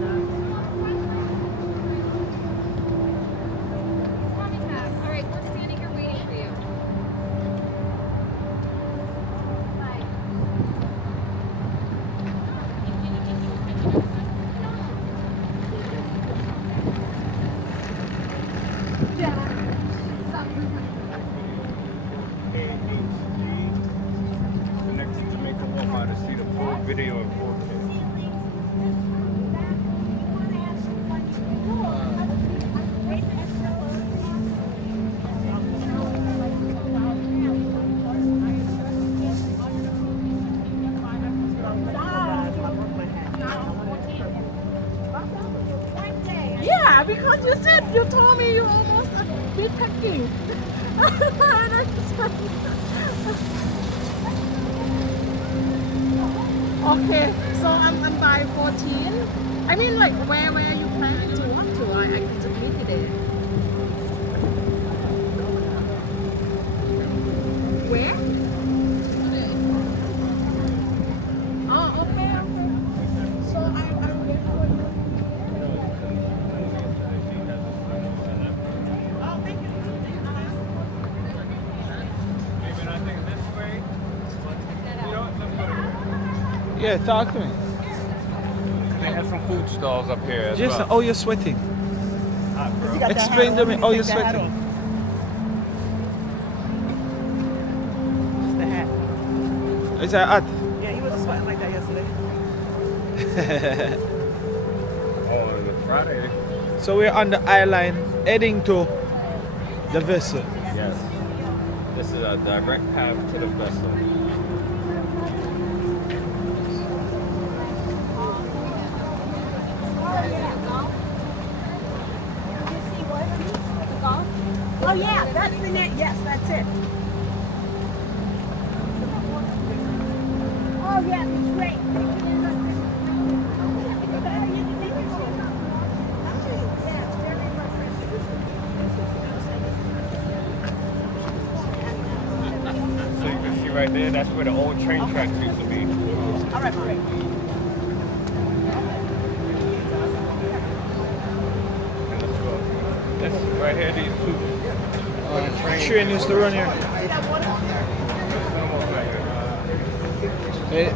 All right, we're standing here waiting for you. Connecting Jamaica Walmart to see the full video in 4K. Yeah, because you said, you told me you almost did packing. Okay, so I'm by 4 14. I mean, like, where are you planning to walk to? I can just meet you there. Where? Oh, okay, okay. So I'm waiting for you. Oh, thank you. Maybe I think this way. You know what? Let's go here. Yeah, talk to me. They have some food stalls up here as Jason, well. oh, you're sweating. Hot, bro. Explain to me. Oh, you're sweating. Just the hat. Is that hot? Yeah, he wasn't sweating like that yesterday. Oh, and it's Friday. So we're on the island heading to the vessel. Yes. This is a direct path to the vessel. Oh yeah, that's the net. Yes, that's it. Oh yeah, it's great. So you can see right there, that's where the old train tracks used to be. All right, all right. And let's go. This right here, these two. Where the Train used to run here. It's almost like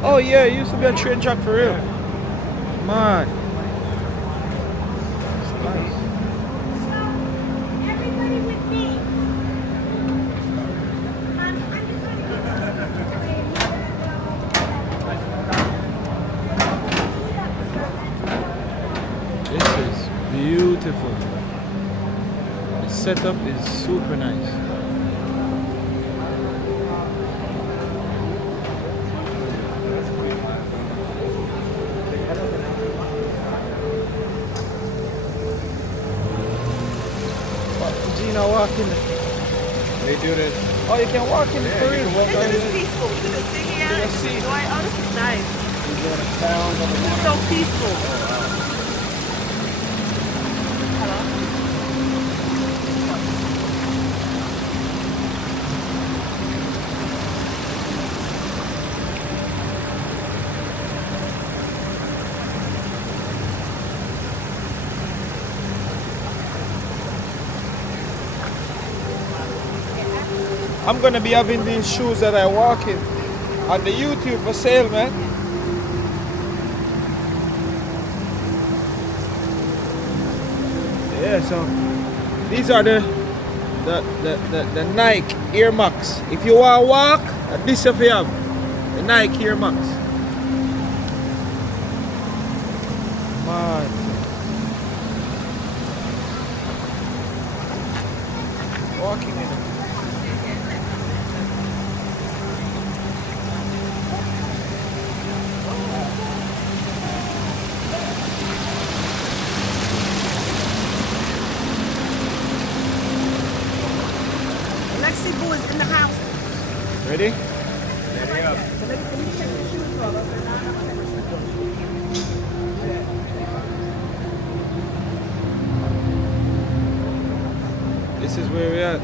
Oh yeah, it used to be a train track for real. Man. It's nice. Everybody with me. This is beautiful. The setup is super nice. Gina walking. they do this. Oh, you can walk in for real. Walk Isn't right this in. peaceful? Look at the sea here. Look at the sea. Oh, this is nice. You doing the sounds of the This is so peaceful. I'm gonna be having these shoes that I walk in on the YouTube for sale, man. Yeah, so these are the Nike Air Max. If you want to walk, this if you have the Nike Air Max. Man. Walking in it. Lexi Boo is in the house. Ready? Ready up. So let me check the shoes for us. This is where we're at.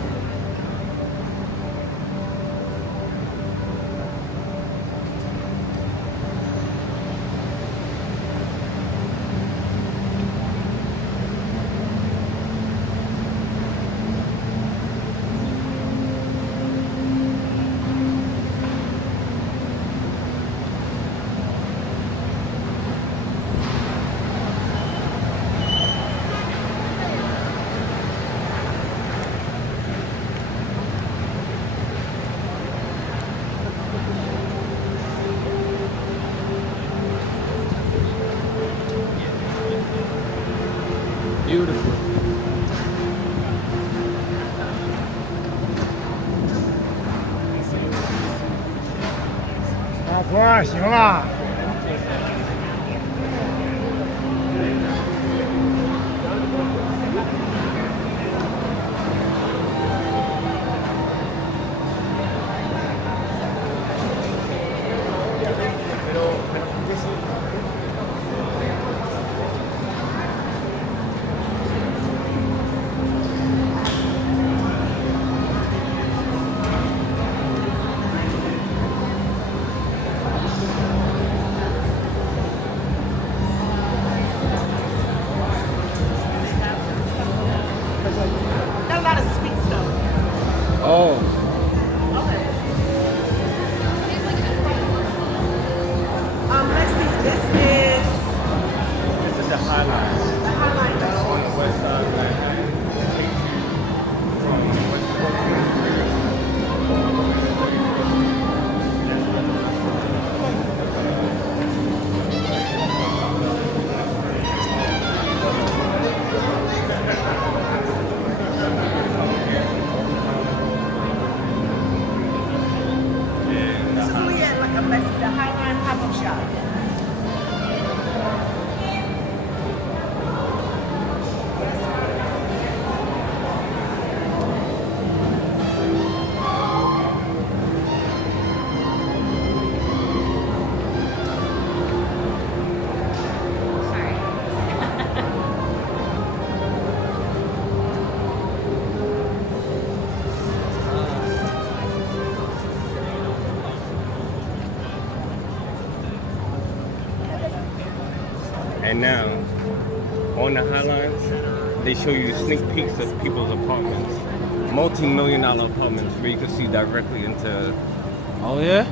Beautiful. And now, on the Highline, they show you sneak peeks of people's apartments. Multi-million-dollar apartments where you can see directly into... Oh, yeah?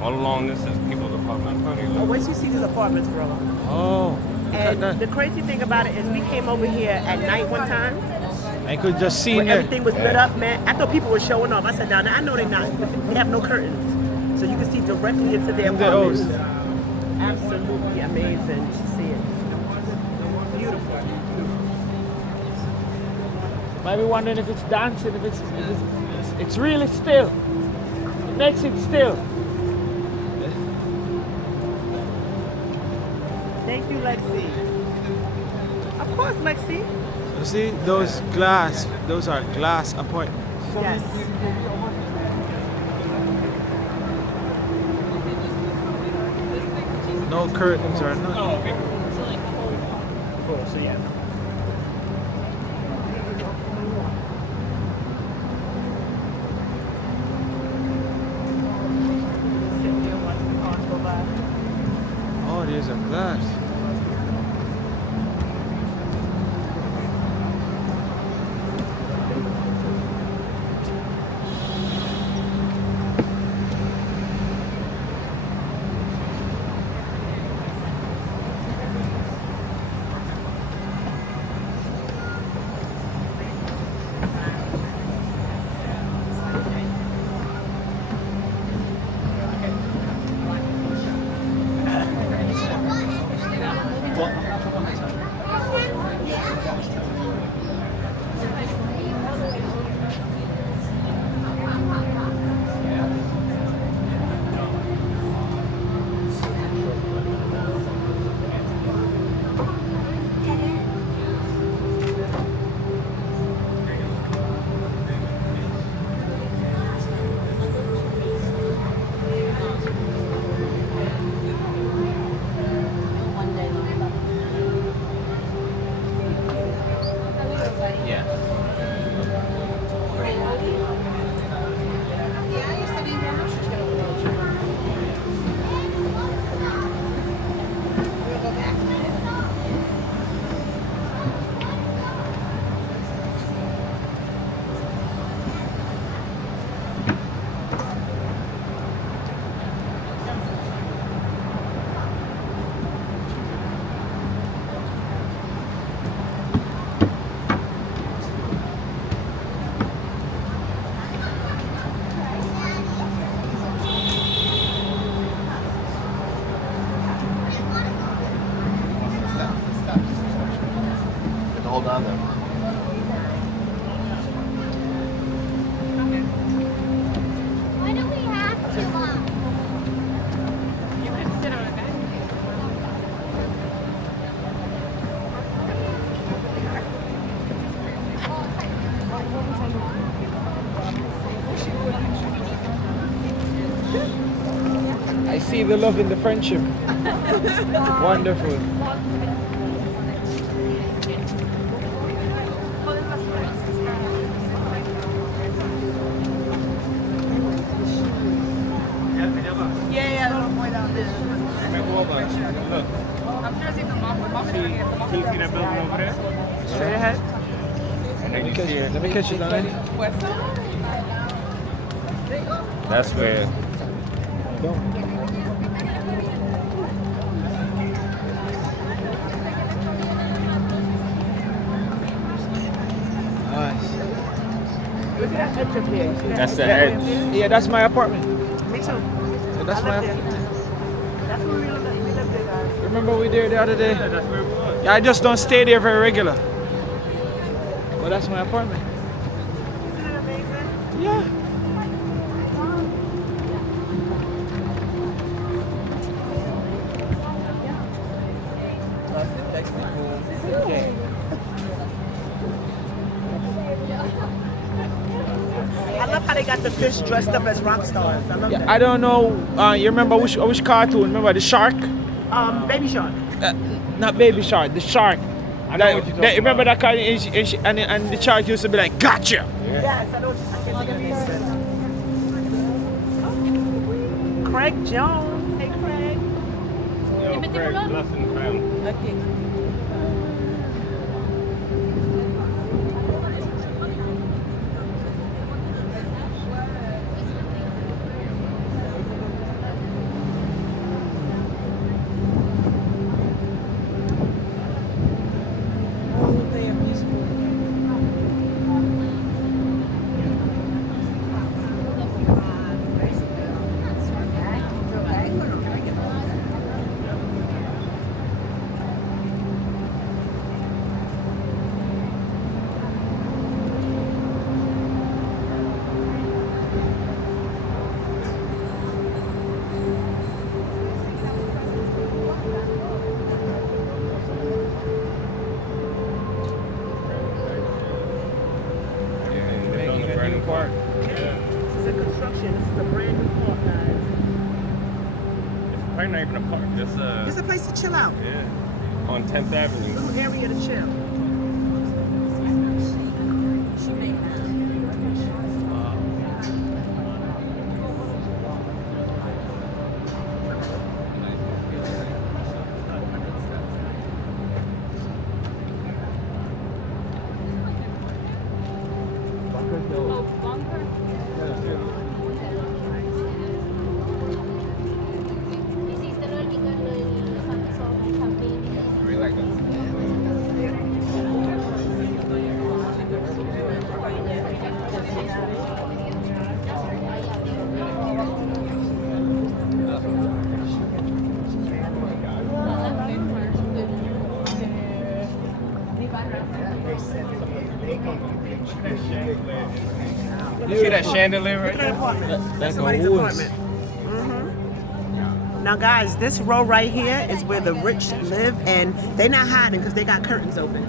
All along this is people's apartments. Oh, once you see these apartments, bro. Oh. And the crazy thing about it is we came over here at night one time. I could just see When there. everything was lit up, man. I thought people were showing off. I said, now I know they're not. They have no curtains. So you can see directly into their apartments. Absolutely amazing. You should see it. Beautiful. Might be wondering if it's dancing, if it's really still. It makes it still. Thank you, Lexi. Of course, Lexi. You see, those are glass apartments. Yes. No curtains or nothing. Cool, so yeah. Oh, there's a glass. Hold on there. Why do we have to, Mom? You could sit on a bed. I see the love in the friendship. Wonderful. Look. I'm sure the mom is doing it. The mom Can you see that building over there? Straight ahead. And then you see it. Let me catch you down. That's where. Nice. Look at that edge up here. You see that? That's the edge. Yeah, that's my apartment. Me too. Yeah, that's I my live there. apartment. That's where we live there, guys. Remember we there the other day? Yeah, that's where it was. Yeah, I just don't stay there very regular. But that's my apartment. Isn't it amazing? Yeah. I love how they got the fish dressed up as rock stars. I love that. I don't know. You remember which cartoon? Remember the shark? Baby shark. Not baby shark. The shark. I know what you're talking remember about. that cartoon? And the shark used to be like, "Gotcha." Yes, I know. I can't think of his name. Craig Jones. Hey, Craig. Yo, Greg, blessing family. Okay. Park. This is a construction. This is a brand new park, guys. It's probably not even a park. Just It's a place to chill out. yeah, on 10th Avenue. Little area to chill. You see that chandelier right there? That's somebody's apartment. Now, guys, this row right here is where the rich live, and they're not hiding because they got curtains open.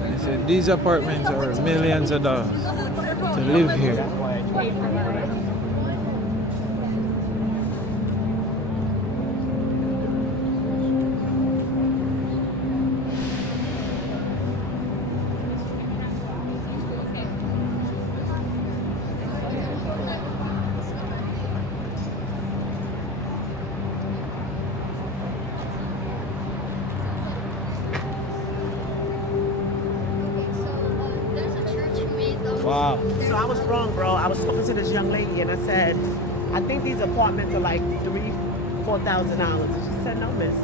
They said these apartments are millions of dollars to live here. Wow. So I was wrong, bro. I was talking to this young lady, and I said, I think these apartments are like $4,000. And she said, no, miss.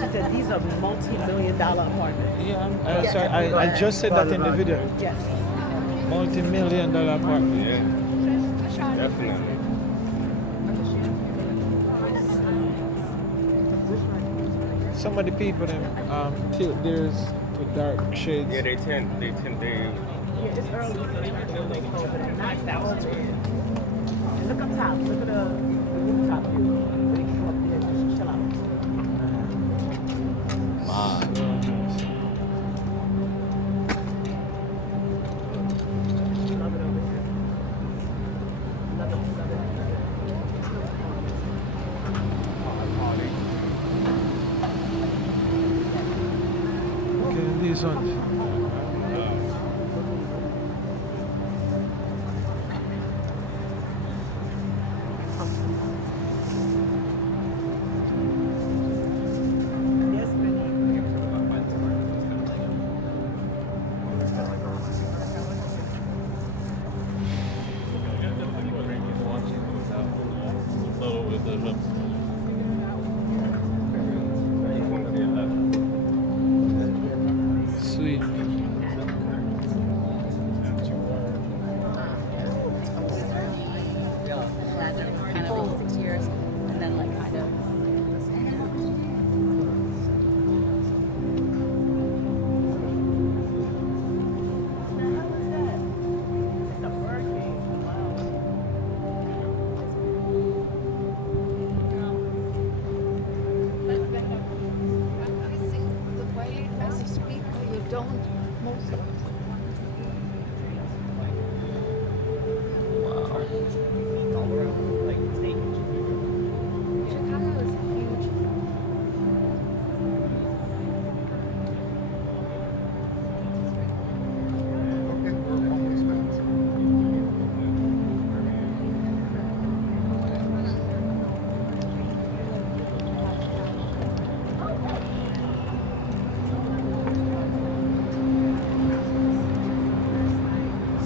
She said, these are multi-million-dollar apartments. Yeah, sorry, I just said that in the video. Yes. Multi-million-dollar apartment. Yeah, definitely. Some of the people them tilt theirs to dark shades. Yeah, they tend. Yeah, it's early. And look up top. Look at the rooftop view. They can go up there and just chill out. Love it over here. Love it. Okay, these ones. Yes, Benny. Sweet. Kind of 6 years, and then like kind of. It's a bird cage. Wow.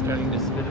starting to spit.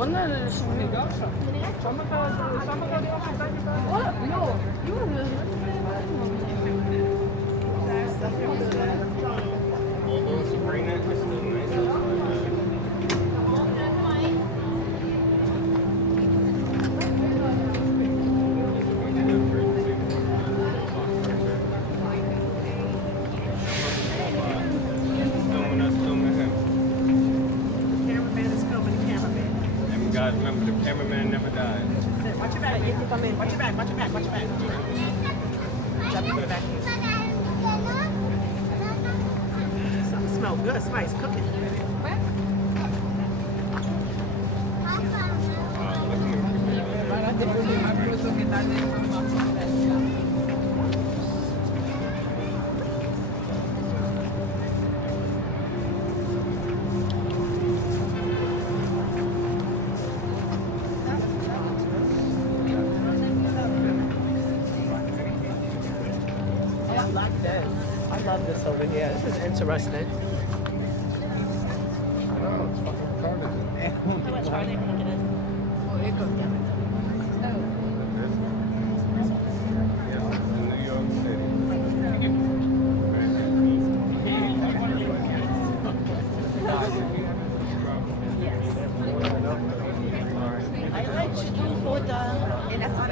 Although Sabrina is still nice outside. Filming us, filming him. Cameraman is filming the cameraman. And guys, remember, the cameraman never dies. Watch your back. You can come in. Watch your back. Watch your back. Watch your back. Let me put it back here. Something smells good. Somebody's cooking. I like this. I love this over here. This is interesting. How much are they? Look at this. Oh, it goes down. New York City. I like chicken for the, and that's on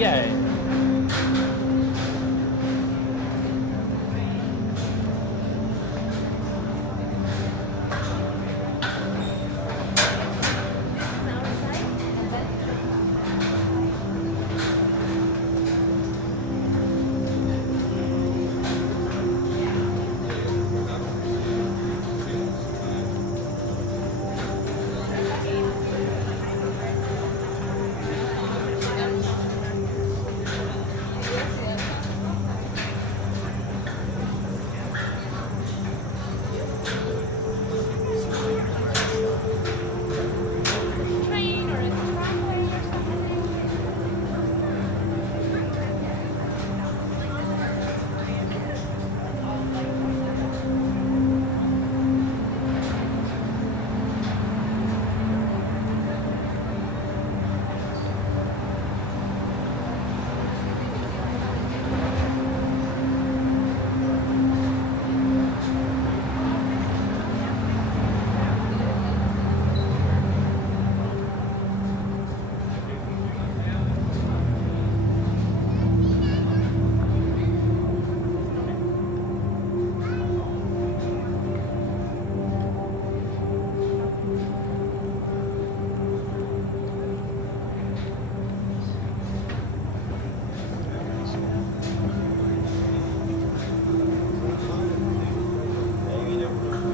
Yeah.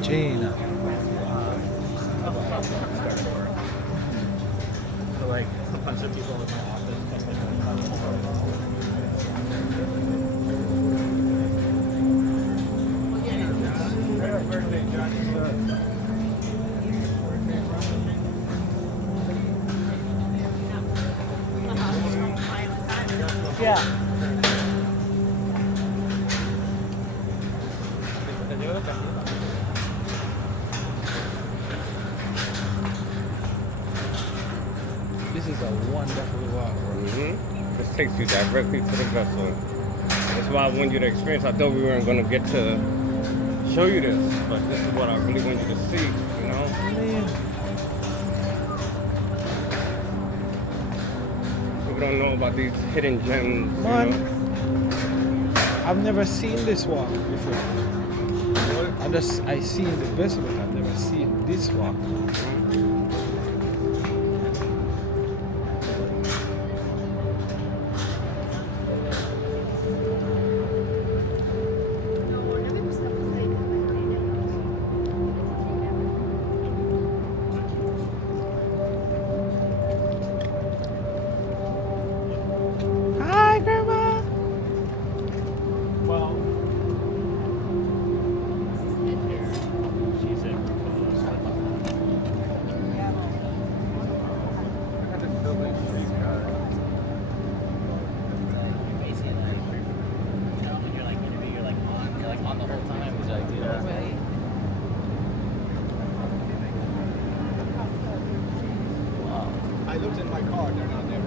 Gina. So like a bunch of people in my office. birthday, Johnny. Yeah. This is a wonderful walk. This takes you directly to the vessel. That's why I want you to experience. I thought we weren't going to get to show you this, but this is what I really want you to see, you know? Man. People don't know about these hidden gems, Man. you know? I've never seen this walk before. I seen the vessel, but I've never seen this walk. Hi, Grandma. Well, I looked in my car, they're not there.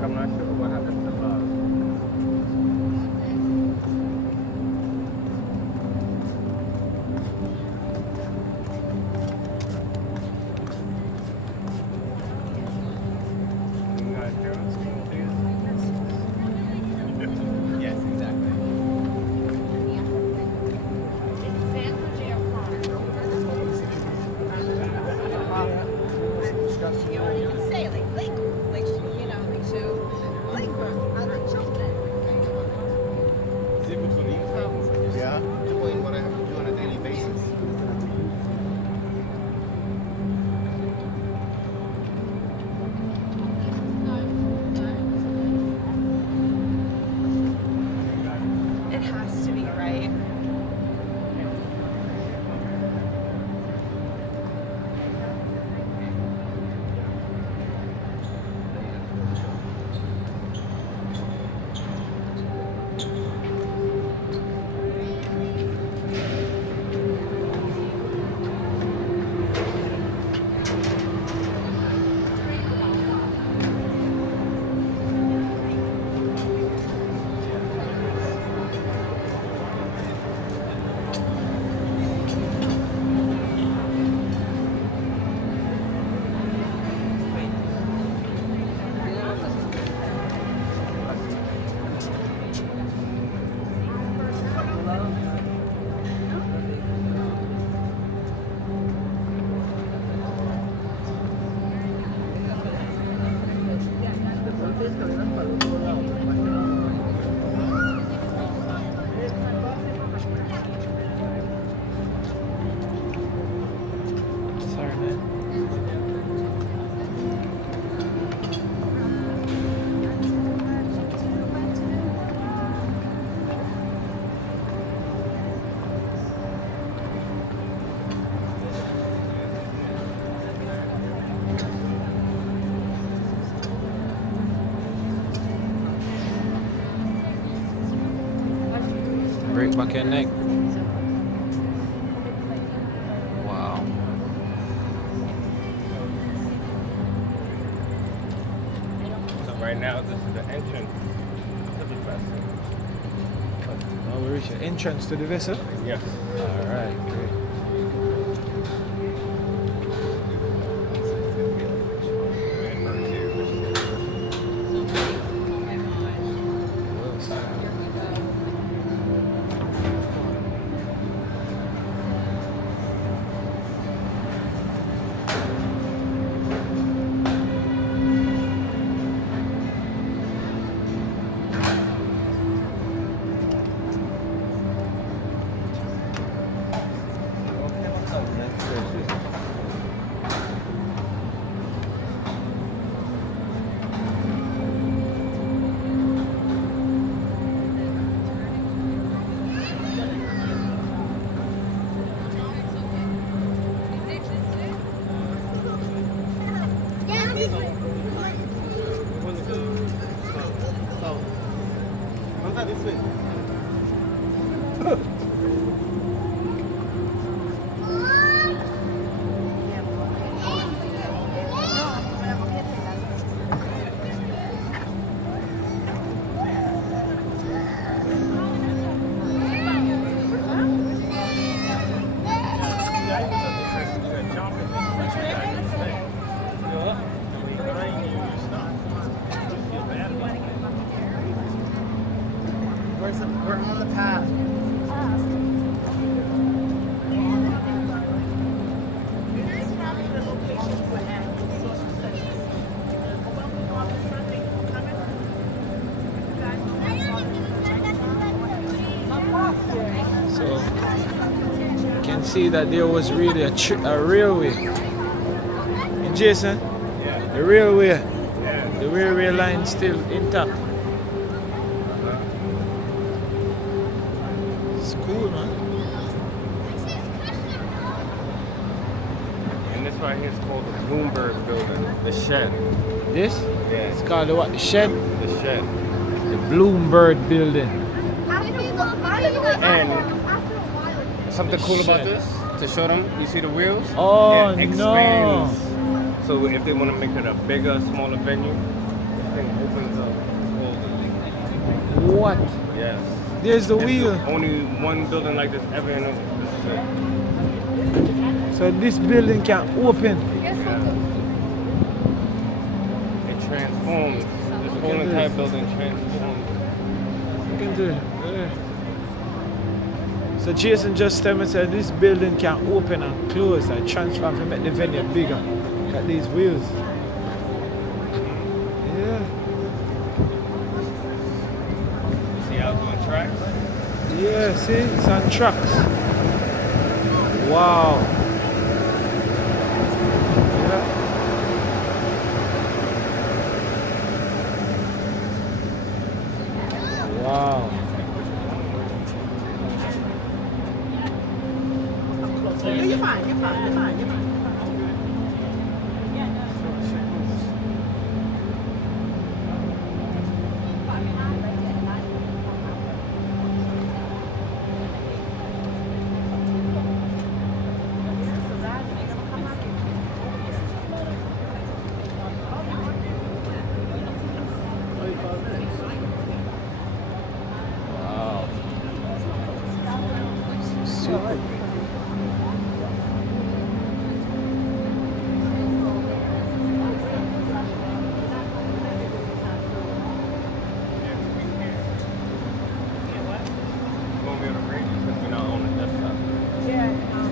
I'm not sure what happened to love. You guys doing something? Yes, exactly. You can say like, you know, like so, like. break back your neck. Wow. So right now, this is the entrance to the vessel. Now we reach the entrance to the vessel. Yes. Alright, great. We're on the path. So you can see that there was really a railway. And Jason, Yeah. the railway, Yeah. the railway line still intact. It's cool, man. And this right here is called the Bloomberg Building, the shed. This? Yeah. It's called the what? The shed? The shed. The Bloomberg building. And something cool about Shed. this, to show them, you see the wheels? Oh, it expands. So if they want to make it a bigger, smaller venue, this thing opens up. What? Yes. There's the There's wheel. only one building like this ever in this is it. So this building can open. It transforms. This whole at entire this. building transforms. Look into it. There. So Jason just told me that this building can open and close and transform to make the venue bigger. Look at these wheels. Yeah. See how it's on tracks? Yeah, see? It's on tracks. Wow. Yeah. Wow. You're fine, you're fine, you're fine, you're fine. Wow. Super. It's going to be on the radio because we're not on the desktop.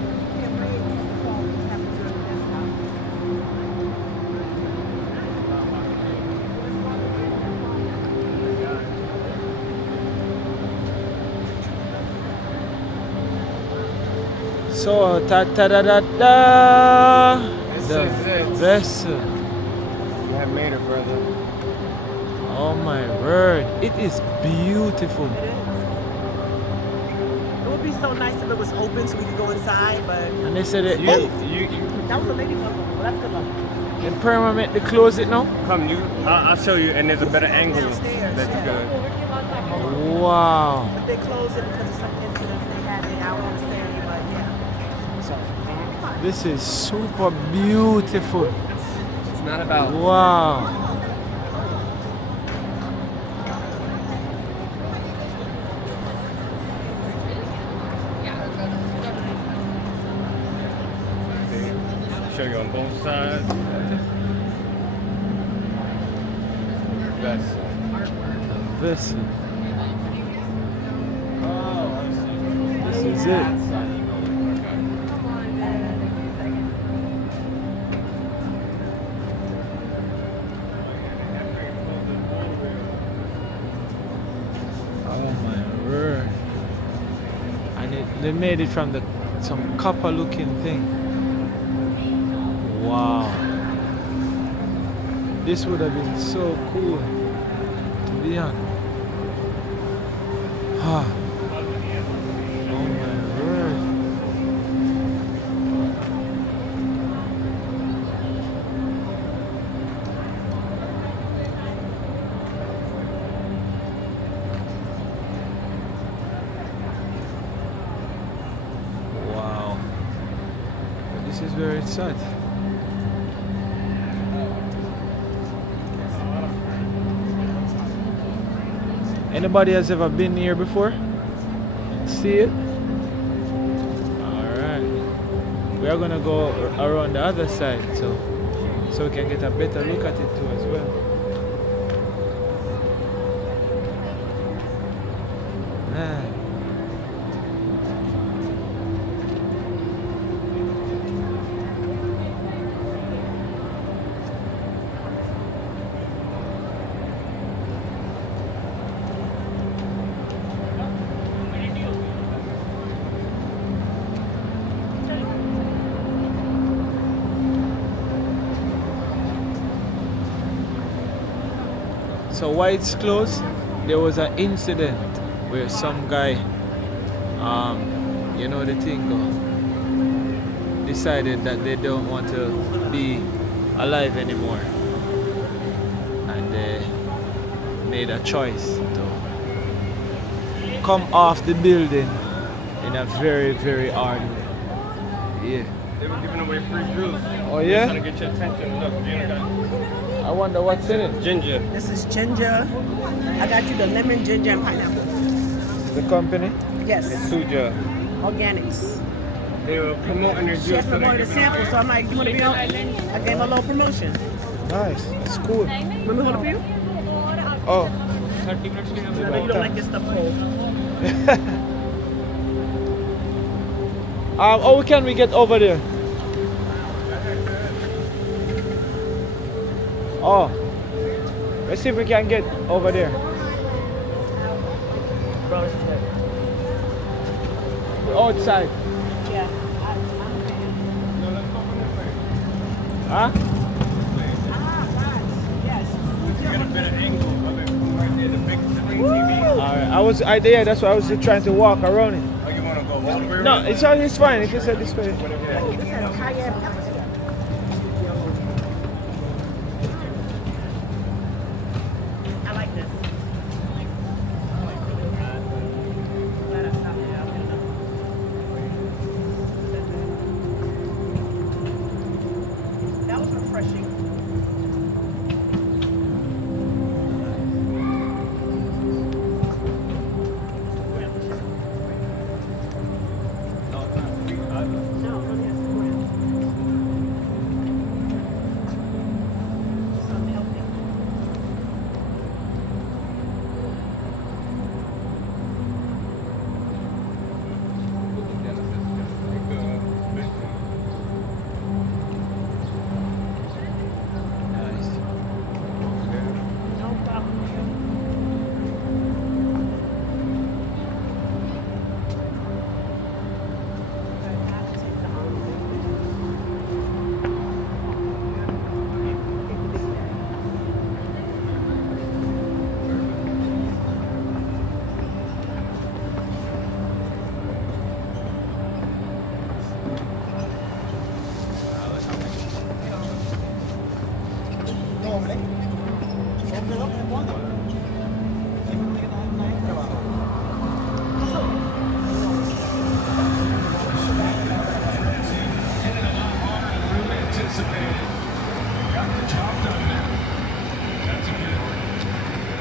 So, ta ta da da da. This The is it. vessel. You have made it, brother. Oh my word. It is beautiful. It would be so nice if it was open so we could go inside, but And they said that You, that was a lady bug. Well, that's good luck. they permanent they close it now. come, I'll show you, and there's a better angle Downstairs, that's yeah. good. Wow. But they closed it because it's like hour on the Saturday, but yeah. So, This is super beautiful. It's not about. Wow. Show you on both sides. That's This is it. Oh my word. And they made it from some copper looking thing. Wow. This would have been so cool to be on. Ah. Oh my word. Wow. This is where it's at. Anybody has ever been here before? See it? Alright. We are gonna go around the other side so we can get a better look at it too as well. Man. So why it's closed? There was an incident where some guy, you know the thing go, decided that they don't want to be alive anymore. And they made a choice to come off the building in a very, very hard way. Yeah. They were giving away free juice. Oh yeah? Trying to get your attention. Look, Gina got I wonder what's in it. ginger. this is ginger. I got you the lemon, ginger, and pineapple. The company? Yes, Suja. organics. They were promoting their juice. Chef So they wanted a giving sample, away. so I'm like, you want to be on? I gave him a little promotion. Nice. It's cool. Let me hold it for you? Oh. I know you don't like this stuff cold. How can we get over there? Oh. Let's see if we can get over there. We're outside. Yeah, I'm a fan. Huh? Ah, nice. Yes. Get a better angle of it from right there, the big screen TV. Alright. Yeah, that's why I was just trying to walk around it. Oh, you want to go all the way around? No, it's fine if you said this way. This has cayenne pepper. I like this. Glad I stopped there. I'll get another one. That was refreshing. No, let me have some more. Something healthy. No problem.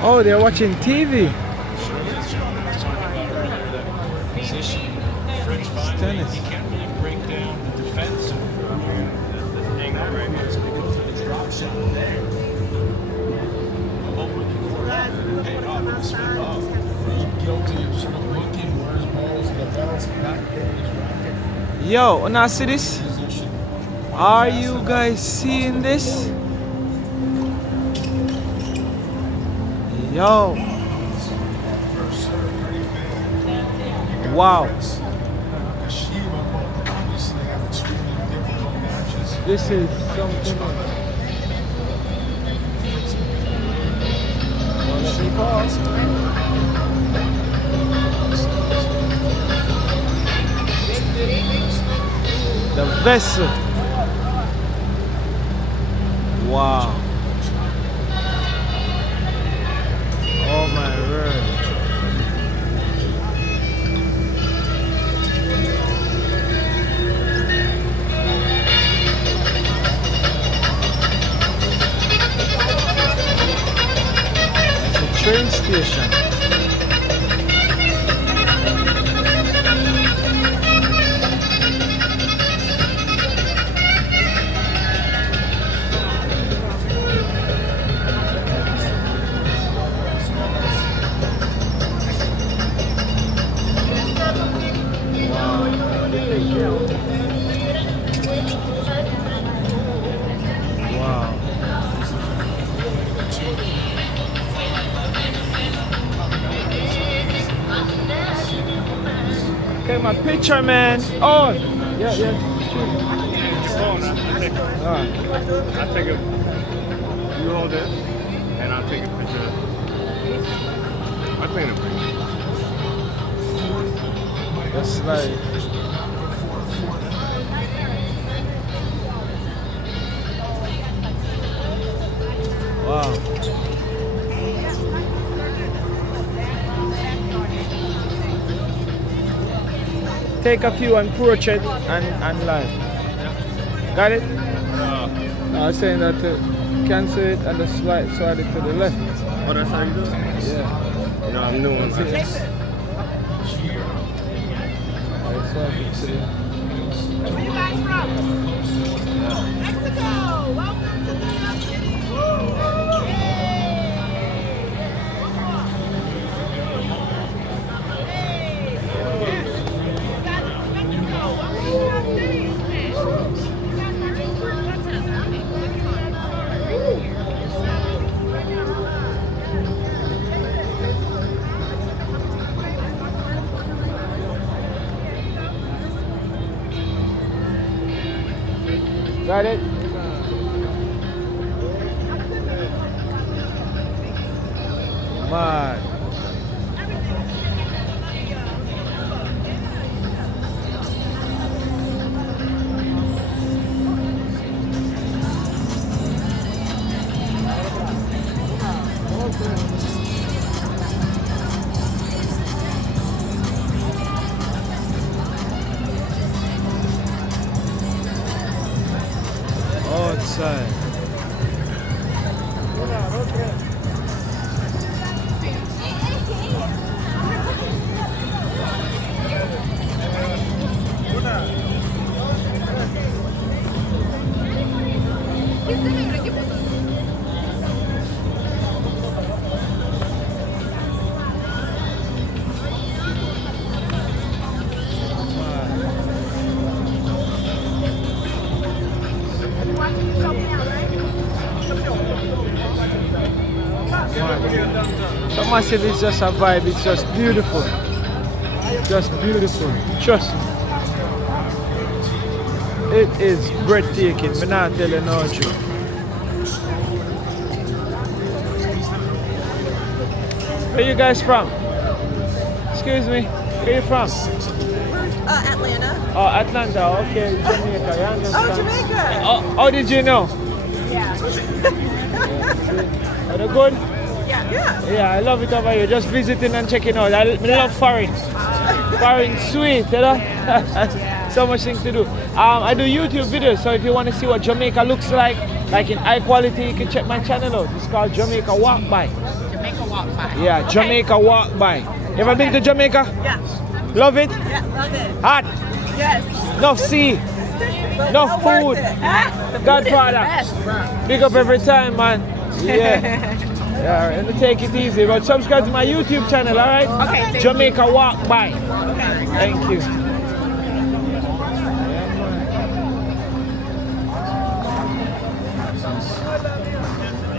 Oh, they're watching TV. Tennis. He can't really break down the defense. This angle right here. So because of the drop shot there. Guilty of sort of looking where his balls and the bounce back in his racket. Yo, now see this? Are you guys seeing this? Yo. Wow. This is something. Let me pause. The vessel. Wow. Oh my word. It's a train station. Okay, my picture, man. Oh, yeah. Your phone, Alright. I'll take a. You hold this, and I'll take a picture. I'll take a picture. That's like. Wow. Take a few and approach it and live. Got it? I was saying that to cancel it and just slide it to the left. Oh, that's how you do it? Yeah. You know, I'm new on That's it. this. Alright, slide it to the Where you guys from? Mexico. Welcome to New York City. Woo! Got it? Man. Outside. So massive is just a vibe, it's just beautiful. Just beautiful. Trust me. It is breathtaking. I'm not telling no truth. Where you guys from? Excuse me. Where you from? Atlanta. Oh, Atlanta. Okay, Jamaica. You understand? Oh, Jamaica. Oh, did you know? Yeah. Are they good? Yeah. Yeah, I love it over here. Just visiting and checking out. I love foreign. Foreign sweet, you know? So much things to do. I do YouTube videos, so if you want to see what Jamaica looks like in high quality, you can check my channel out. It's called Jamaica Walk By. Jamaica walk by. Yeah, Okay. Jamaica walk by. You ever been to Jamaica? Yeah. Love it? Yeah, love it. Hot? Yes. No sea? But No well food. worth it. The food Godfather. is the best. Big up every time, man. Yeah. Yeah, all right. Let me take it easy. But subscribe to my YouTube channel, all right? Okay, thank Jamaica walk by. Okay. Thank you.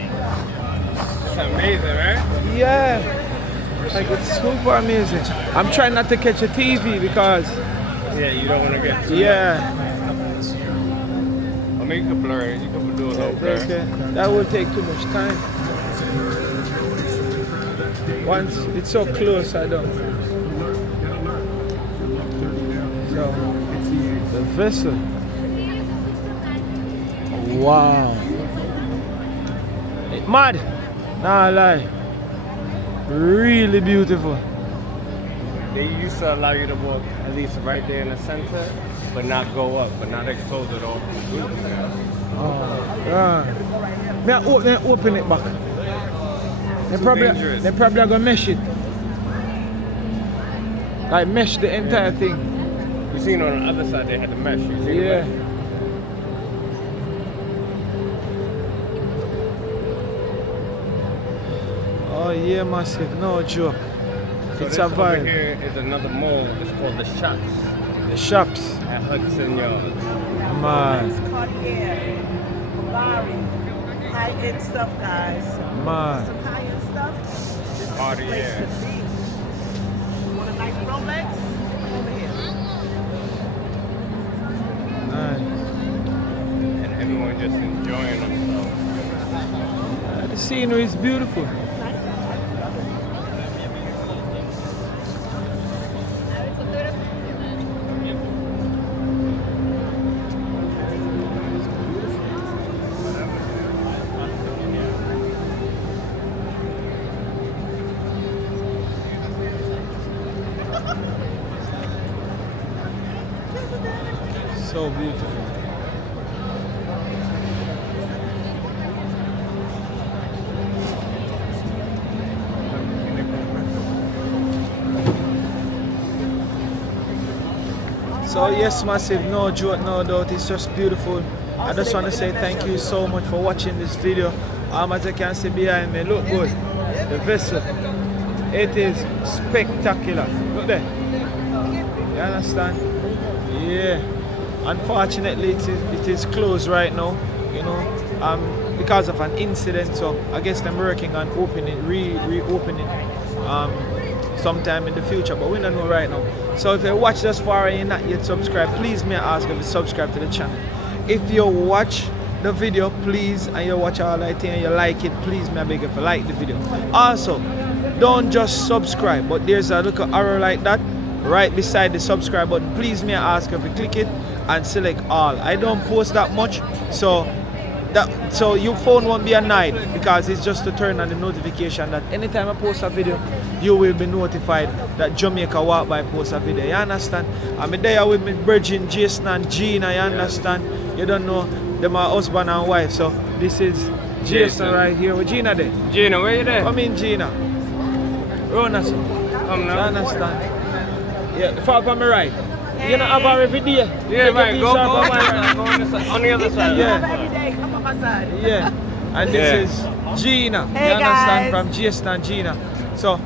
It's amazing, right? Yeah. Like it's super amazing. I'm trying not to catch a TV because Yeah, you don't want to get too yeah. I mean, you can blur it. You can do a little blur. Okay. That will take too much time. Once it's so close, I don't. So, the vessel. Wow. Mad. Nah, lie. Really beautiful. They used to allow you to walk at least right there in the center, but not go up, but not expose it all completely now. Oh, yeah. May I open it back? They dangerous. probably are gonna mesh it. Like mesh the entire thing. You seen on the other side they had the mesh. You seen the Yeah. mesh? Oh yeah, massive. No joke. So It's this a over vibe. here is another mall. It's called the Shops The shops. at Hudson Yards. Man. Cartier, Ferrari, high-end stuff, guys. Man. Some high-end stuff. This is the Cartier. place to be. You want a nice Rolex? Come over here. Man. And everyone just enjoying themselves. The scenery is beautiful. So beautiful. So yes, massive, no joke, no doubt, it's just beautiful. I just want to say thank you so much for watching this video. As you can see behind me, look good. The vessel, it is spectacular. Look there. You understand? Yeah. Unfortunately, it is closed right now. You know, because of an incident. So I guess I'm working on opening, reopening, sometime in the future. But we don't know right now. So if you watch this far and you're not yet subscribed, please may I ask if you subscribe to the channel. If you watch the video, please, and you watch all I think and you like it, please may I beg you to like the video. Also, don't just subscribe, but there's a little arrow like that right beside the subscribe button. Please may I ask if you click it and select all. I don't post that much, so your phone won't be annoyed, because it's just to turn on the notification that anytime I post a video, you will be notified that Jamaica Walk By post a video. You understand? I'm there with my virgin Jason and Gina. You understand? You don't know them, my husband and wife. So this is Jason right here with Gina there. Gina, where you there? Come in, Gina. Run us. You Come now. understand? Yeah, fall from my right. You know, have her every day. Yeah, right. Go on my right. go on the other side. Yeah. Every day, come on my side. Yeah, and this is Gina. Hey, you understand? guys. From Jason and Gina. So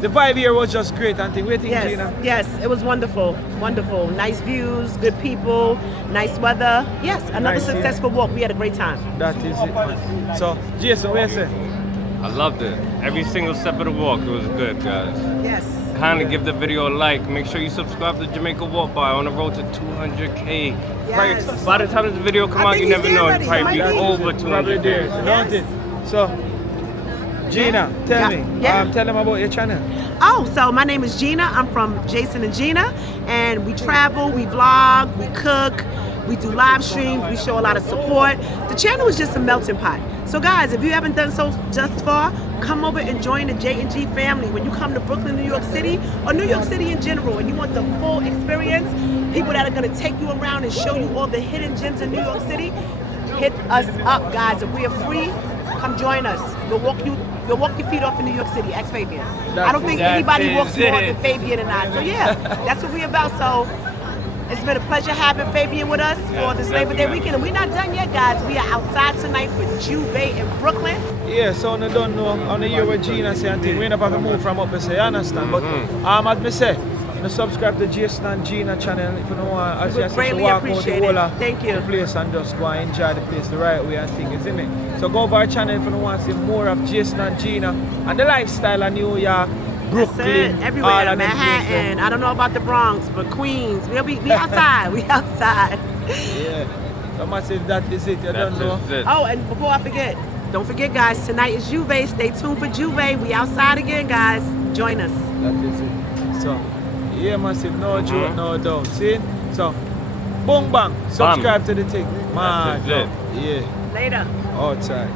the vibe here was just great. And what do you think, Yes, Gina? yes, it was wonderful, wonderful. Nice views, good people, nice weather. Yes, another Nice, yeah. successful walk. We had a great time. That is it, man. So Jason, what you say? I loved it. Every single step of the walk, it was good, guys. Yes. Kindly give the video a like. Make sure you subscribe to Jamaica Walk By on the road to 200K. Yes. Probably, by the time this video come I out, think you he's never there know. already. It's probably He be might be. over Probably there, 200K. don't it? So Gina, tell Yeah, me. yeah. Tell them about your channel. Oh, so my name is Gina. I'm from Jason and Gina, and we travel, we vlog, we cook, we do live streams, we show a lot of support. The channel is just a melting pot. So guys, if you haven't done so just far, come over and join the J&G family. When you come to Brooklyn, New York City, or New York City in general, and you want the full experience, people that are gonna take you around and show you all the hidden gems in New York City, hit us up, guys. If we are free, Come join us. We'll walk your feet off in New York City, ex-Fabian. I don't think that anybody is walks more it. than Fabian and I. So yeah, that's what we're about. So it's been a pleasure having Fabian with us for this Labor Day weekend. And we're not done yet, guys. We are outside tonight with Juve in Brooklyn. Yeah, so I don't know, on the year where Gina say and thing, we don't have to move from up and say, you understand? But as me say, you subscribe to Jason and Gina channel if you don't want, as We you say, greatly walk out the appreciate whole it. of Thank you. the place and just go and enjoy the place the right way and things, isn't it? So go over our channel if you don't want to see more of Jason and Gina and the lifestyle of New York, Brooklyn, That's it. all Everywhere, of them Manhattan. places. I don't know about the Bronx, but Queens. We outside. We outside. Yeah. So massive, that is it, you don't know. Oh, and before I forget, don't forget, guys, tonight is Juve. Stay tuned for Juve. We outside again, guys. Join us. That is it. So, yeah, massive, no joke, no doubt. See? So, boom, bang, subscribe to the thing. Man, That is it. yeah, Later. outside.